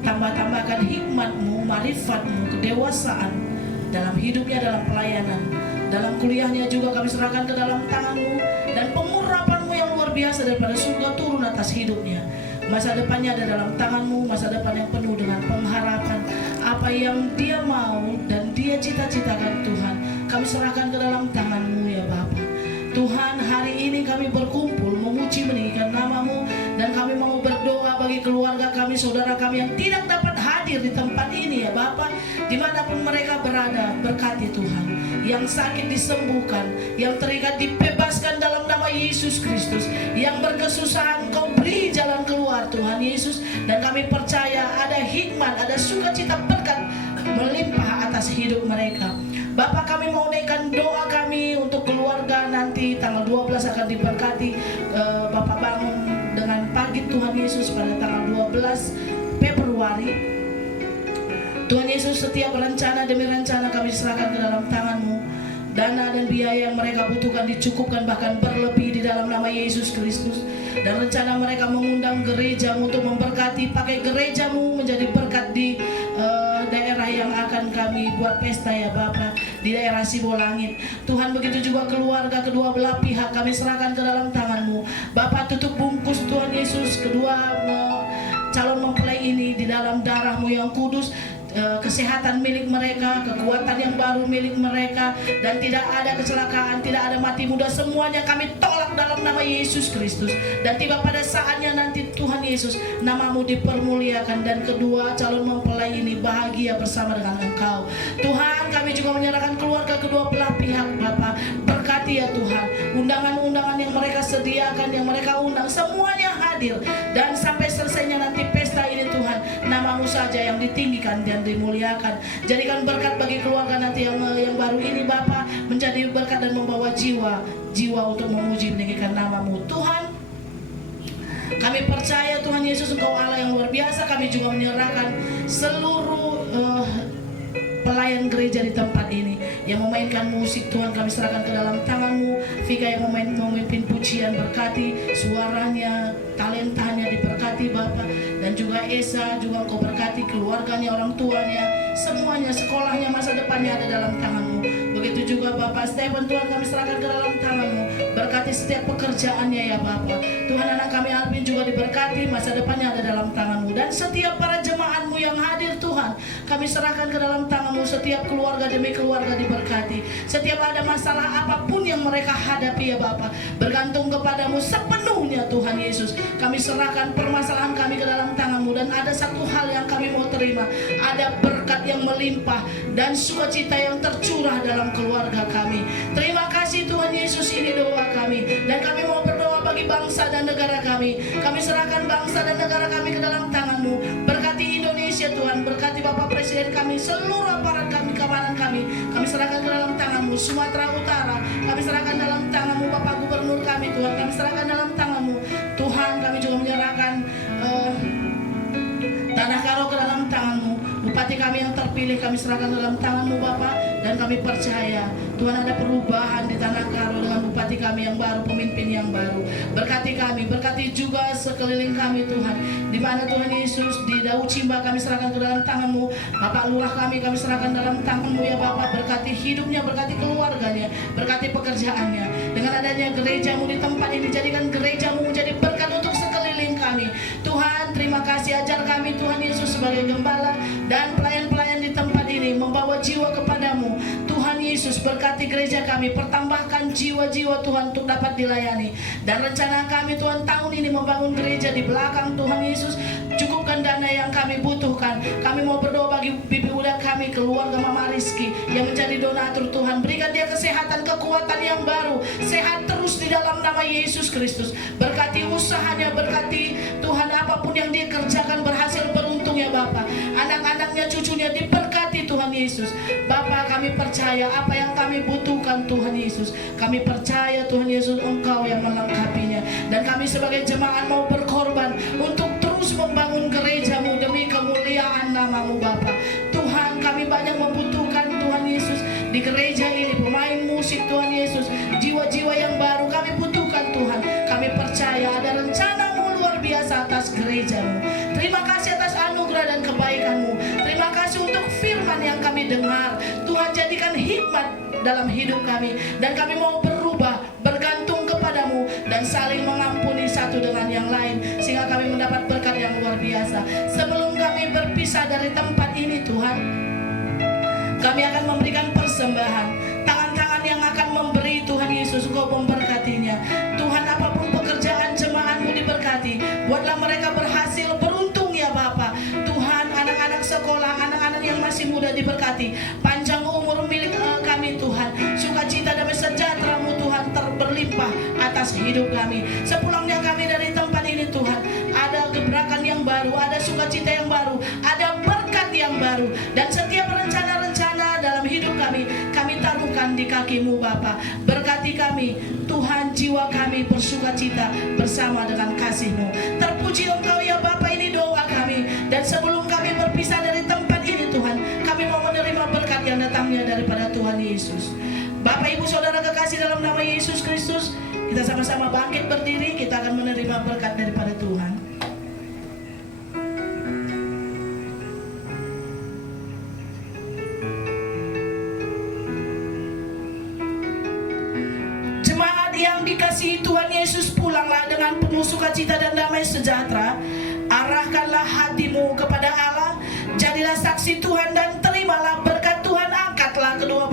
tambah-tambahkan hikmat-Mu, marifat-Mu, kedewasaan dalam hidupnya, dalam pelayanan, dalam kuliahnya juga kami serahkan ke dalam tangan-Mu, dan pengurapan-Mu yang luar biasa daripada surga turun atas hidupnya. Masa depannya ada dalam tangan-Mu, masa depan yang penuh dengan pengharapan. Apa yang dia mau dan dia cita-citakan Tuhan, kami serahkan ke dalam tangan-Mu ya Bapa. Tuhan, hari ini kami berkumpul memuji meninggikan nama-Mu, dan kami mau berdoa bagi keluarga kami, saudara kami yang tidak dapat hadir di tempat ini ya Bapa. Dimanapun mereka berada, berkati Tuhan. Yang sakit disembuhkan, yang terikat dibebaskan dalam nama Yesus Kristus. Yang berkesusahan Kau beri jalan keluar Tuhan Yesus. Dan kami percaya ada hikmat, ada sukacita berkat melimpah atas hidup mereka. Bapak, kami mau naikkan doa kami untuk keluarga nanti tanggal 12 akan diberkati. Bapak bangun dengan pagi Tuhan Yesus pada tanggal 12 Februari. Tuhan Yesus, setiap rencana demi rencana kami serahkan ke dalam tangan-Mu. Dana dan biaya yang mereka butuhkan dicukupkan, bahkan berlebih di dalam nama Yesus Kristus. Dan rencana mereka mengundang gereja-Mu untuk memberkati, pakai gereja-Mu menjadi berkat di daerah yang akan kami buat pesta ya Bapa, di daerah Sibolangit. Tuhan, begitu juga keluarga kedua belah pihak kami serahkan ke dalam tangan-Mu. Bapa, tutup bungkus Tuhan Yesus kedua calon mempelai ini di dalam darah-Mu yang kudus. Kesehatan milik mereka, kekuatan yang baru milik mereka, dan tidak ada kecelakaan, tidak ada mati muda, semuanya kami tolak dalam nama Yesus Kristus. Dan tiba pada saatnya nanti Tuhan Yesus, nama-Mu dipermuliakan dan kedua calon mempelai ini bahagia bersama dengan Engkau. Tuhan, kami juga menyerahkan keluarga kedua belah pihak Bapa. Berkati ya Tuhan, undangan-undangan yang mereka sediakan, yang mereka undang, semuanya hadir. Dan sampai selesainya nanti pesta ini Tuhan, nama-Mu saja yang ditinggikan dan dimuliakan. Jadikan berkat bagi keluarga nanti yang baru ini Bapa, menjadi berkat dan membawa jiwa untuk memuji meninggikan nama-Mu. Tuhan, kami percaya Tuhan Yesus Engkau Allah yang luar biasa. Kami juga menyerahkan seluruh pelayan gereja di tempat ini yang memainkan musik. Tuhan, kami serahkan ke dalam tangan-Mu. Vika yang memimpin pujian, berkati suaranya, talentanya diberkati Bapa. Dan juga Esa juga Engkau berkati keluarganya, orang tuanya, semuanya, sekolahnya, masa depannya ada dalam tangan-Mu. Begitu juga Bapak Stephen, Tuhan kami serahkan ke dalam tangan-Mu. Berkati setiap pekerjaannya ya Bapa. Tuhan, anak kami Alvin juga diberkati, masa depannya ada dalam tangan-Mu. Dan setiap para jemaat-Mu yang hadir Tuhan, kami serahkan ke dalam tangan-Mu. Setiap keluarga demi keluarga diberkati. Setiap ada masalah apapun yang mereka hadapi ya Bapa, bergantung kepadamu sepenuhnya Tuhan Yesus. Kami serahkan permasalahan kami ke dalam tangan-Mu. Dan ada satu hal yang kami mau terima, ada berkat yang melimpah dan sukacita yang tercurah dalam keluarga kami. Terima kasih Tuhan Yesus, ini doa kami. Dan kami mau berdoa bagi bangsa dan negara kami. Kami serahkan bangsa dan negara kami ke dalam tangan-Mu. Berkati Indonesia Tuhan, berkati Bapak Presiden kami, seluruh aparat kami, keamanan kami serahkan ke dalam tangan-Mu. Sumatera Utara kami serahkan dalam tangan-Mu. Bapak Gubernur kami Tuhan, kami serahkan dalam tangan-Mu. Tuhan, kami juga menyerahkan Tanah Karo ke dalam tangan-Mu. Bupati Berkati kami yang terpilih, kami serahkan dalam tangan-Mu Bapa. Dan kami percaya Tuhan ada perubahan di Tanah Karo dengan bupati kami yang baru, pemimpin yang baru. Berkati kami, berkati juga sekeliling kami Tuhan. Di mana Tuhan Yesus, di Daud Cimba kami serahkan ke dalam tangan-Mu. Bapak Lurah kami serahkan dalam tangan-Mu ya Bapak. Berkati hidupnya, berkati keluarganya, berkati pekerjaannya. Dengan adanya gereja-Mu di tempat ini, jadikan gereja-Mu menjadi berkat untuk sekeliling kami. Tuhan, terima kasih, ajar kami Tuhan Yesus sebagai gembala dan pelayan-pelayan di tempat ini membawa jiwa kepadamu. Tuhan Yesus, berkati gereja kami, pertambahkan jiwa-jiwa Tuhan untuk dapat dilayani. Dan rencana kami Tuhan tahun ini membangun gereja di belakang Tuhan Yesus. Cukupkan dana yang kami butuhkan. Kami mau berdoa bagi bibi udah kami, keluarga Mama Rizky yang menjadi donatur Tuhan. Berikan dia kesehatan, kekuatan yang baru, sehat terus di dalam nama Yesus Kristus. Berkati usahanya, berkati Tuhan apapun yang dia kerjakan berhasil beruntung ya Bapak. Anak-anaknya, cucunya diberkati Tuhan Yesus. Bapak, kami percaya apa yang kami butuhkan Tuhan Yesus. Kami percaya Tuhan Yesus Engkau yang melengkapinya. Dan kami sebagai jemaat mau berkorban untuk terus membangun gereja-Mu demi kemuliaan nama-Mu Bapa. Tuhan, kami banyak membutuhkan Tuhan Yesus di gereja ini, pemain musik Tuhan Yesus, jiwa-jiwa yang baru kami butuhkan Tuhan. Kami percaya ada rencana-Mu luar biasa atas gereja-Mu. Terima kasih atas anugerah dan kebaikan-Mu. Terima kasih untuk firman yang kami dengar. Tuhan, jadikan hikmat dalam hidup kami, dan kami mau berubah, bergantung kepadamu dan saling mengampuni satu dengan yang lain, sehingga kami mendapat berkat yang luar biasa. Sebelum kami berpisah dari tempat ini Tuhan, kami akan memberikan persembahan. Tangan-tangan yang akan memberi Tuhan Yesus, Engkau memberkatinya. Tuhan, apapun pekerjaan jemaat-Mu diberkati. Buatlah mereka berhasil, beruntung ya Bapa. Tuhan, anak-anak sekolah, anak-anak yang masih muda diberkati. Panjang umur milik kami Tuhan. Sukacita damai sejahtera-Mu Tuhan berlimpah atas hidup kami. Sepulangnya kami dari tempat ini Tuhan, ada gebrakan yang baru, ada sukacita yang baru, ada berkat yang baru. Dan setiap rencana-rencana dalam hidup kami taruhkan di kaki-Mu Bapa. Berkati kami Tuhan, jiwa kami bersukacita bersama dengan kasih-Mu. Terpuji Engkau ya Bapa, ini doa kami. Dan sebelum kami berpisah dari tempat ini Tuhan, kami mau menerima berkat yang datangnya daripada Tuhan Yesus. Bapak Ibu Saudara kekasih dalam nama Yesus Kristus, kita sama-sama bangkit berdiri, kita akan menerima berkat daripada Tuhan. Jemaat yang dikasihi Tuhan Yesus, pulanglah dengan penuh sukacita dan damai sejahtera. Arahkanlah hatimu kepada Allah, jadilah saksi Tuhan dan terimalah berkat Tuhan. Angkatlah kedua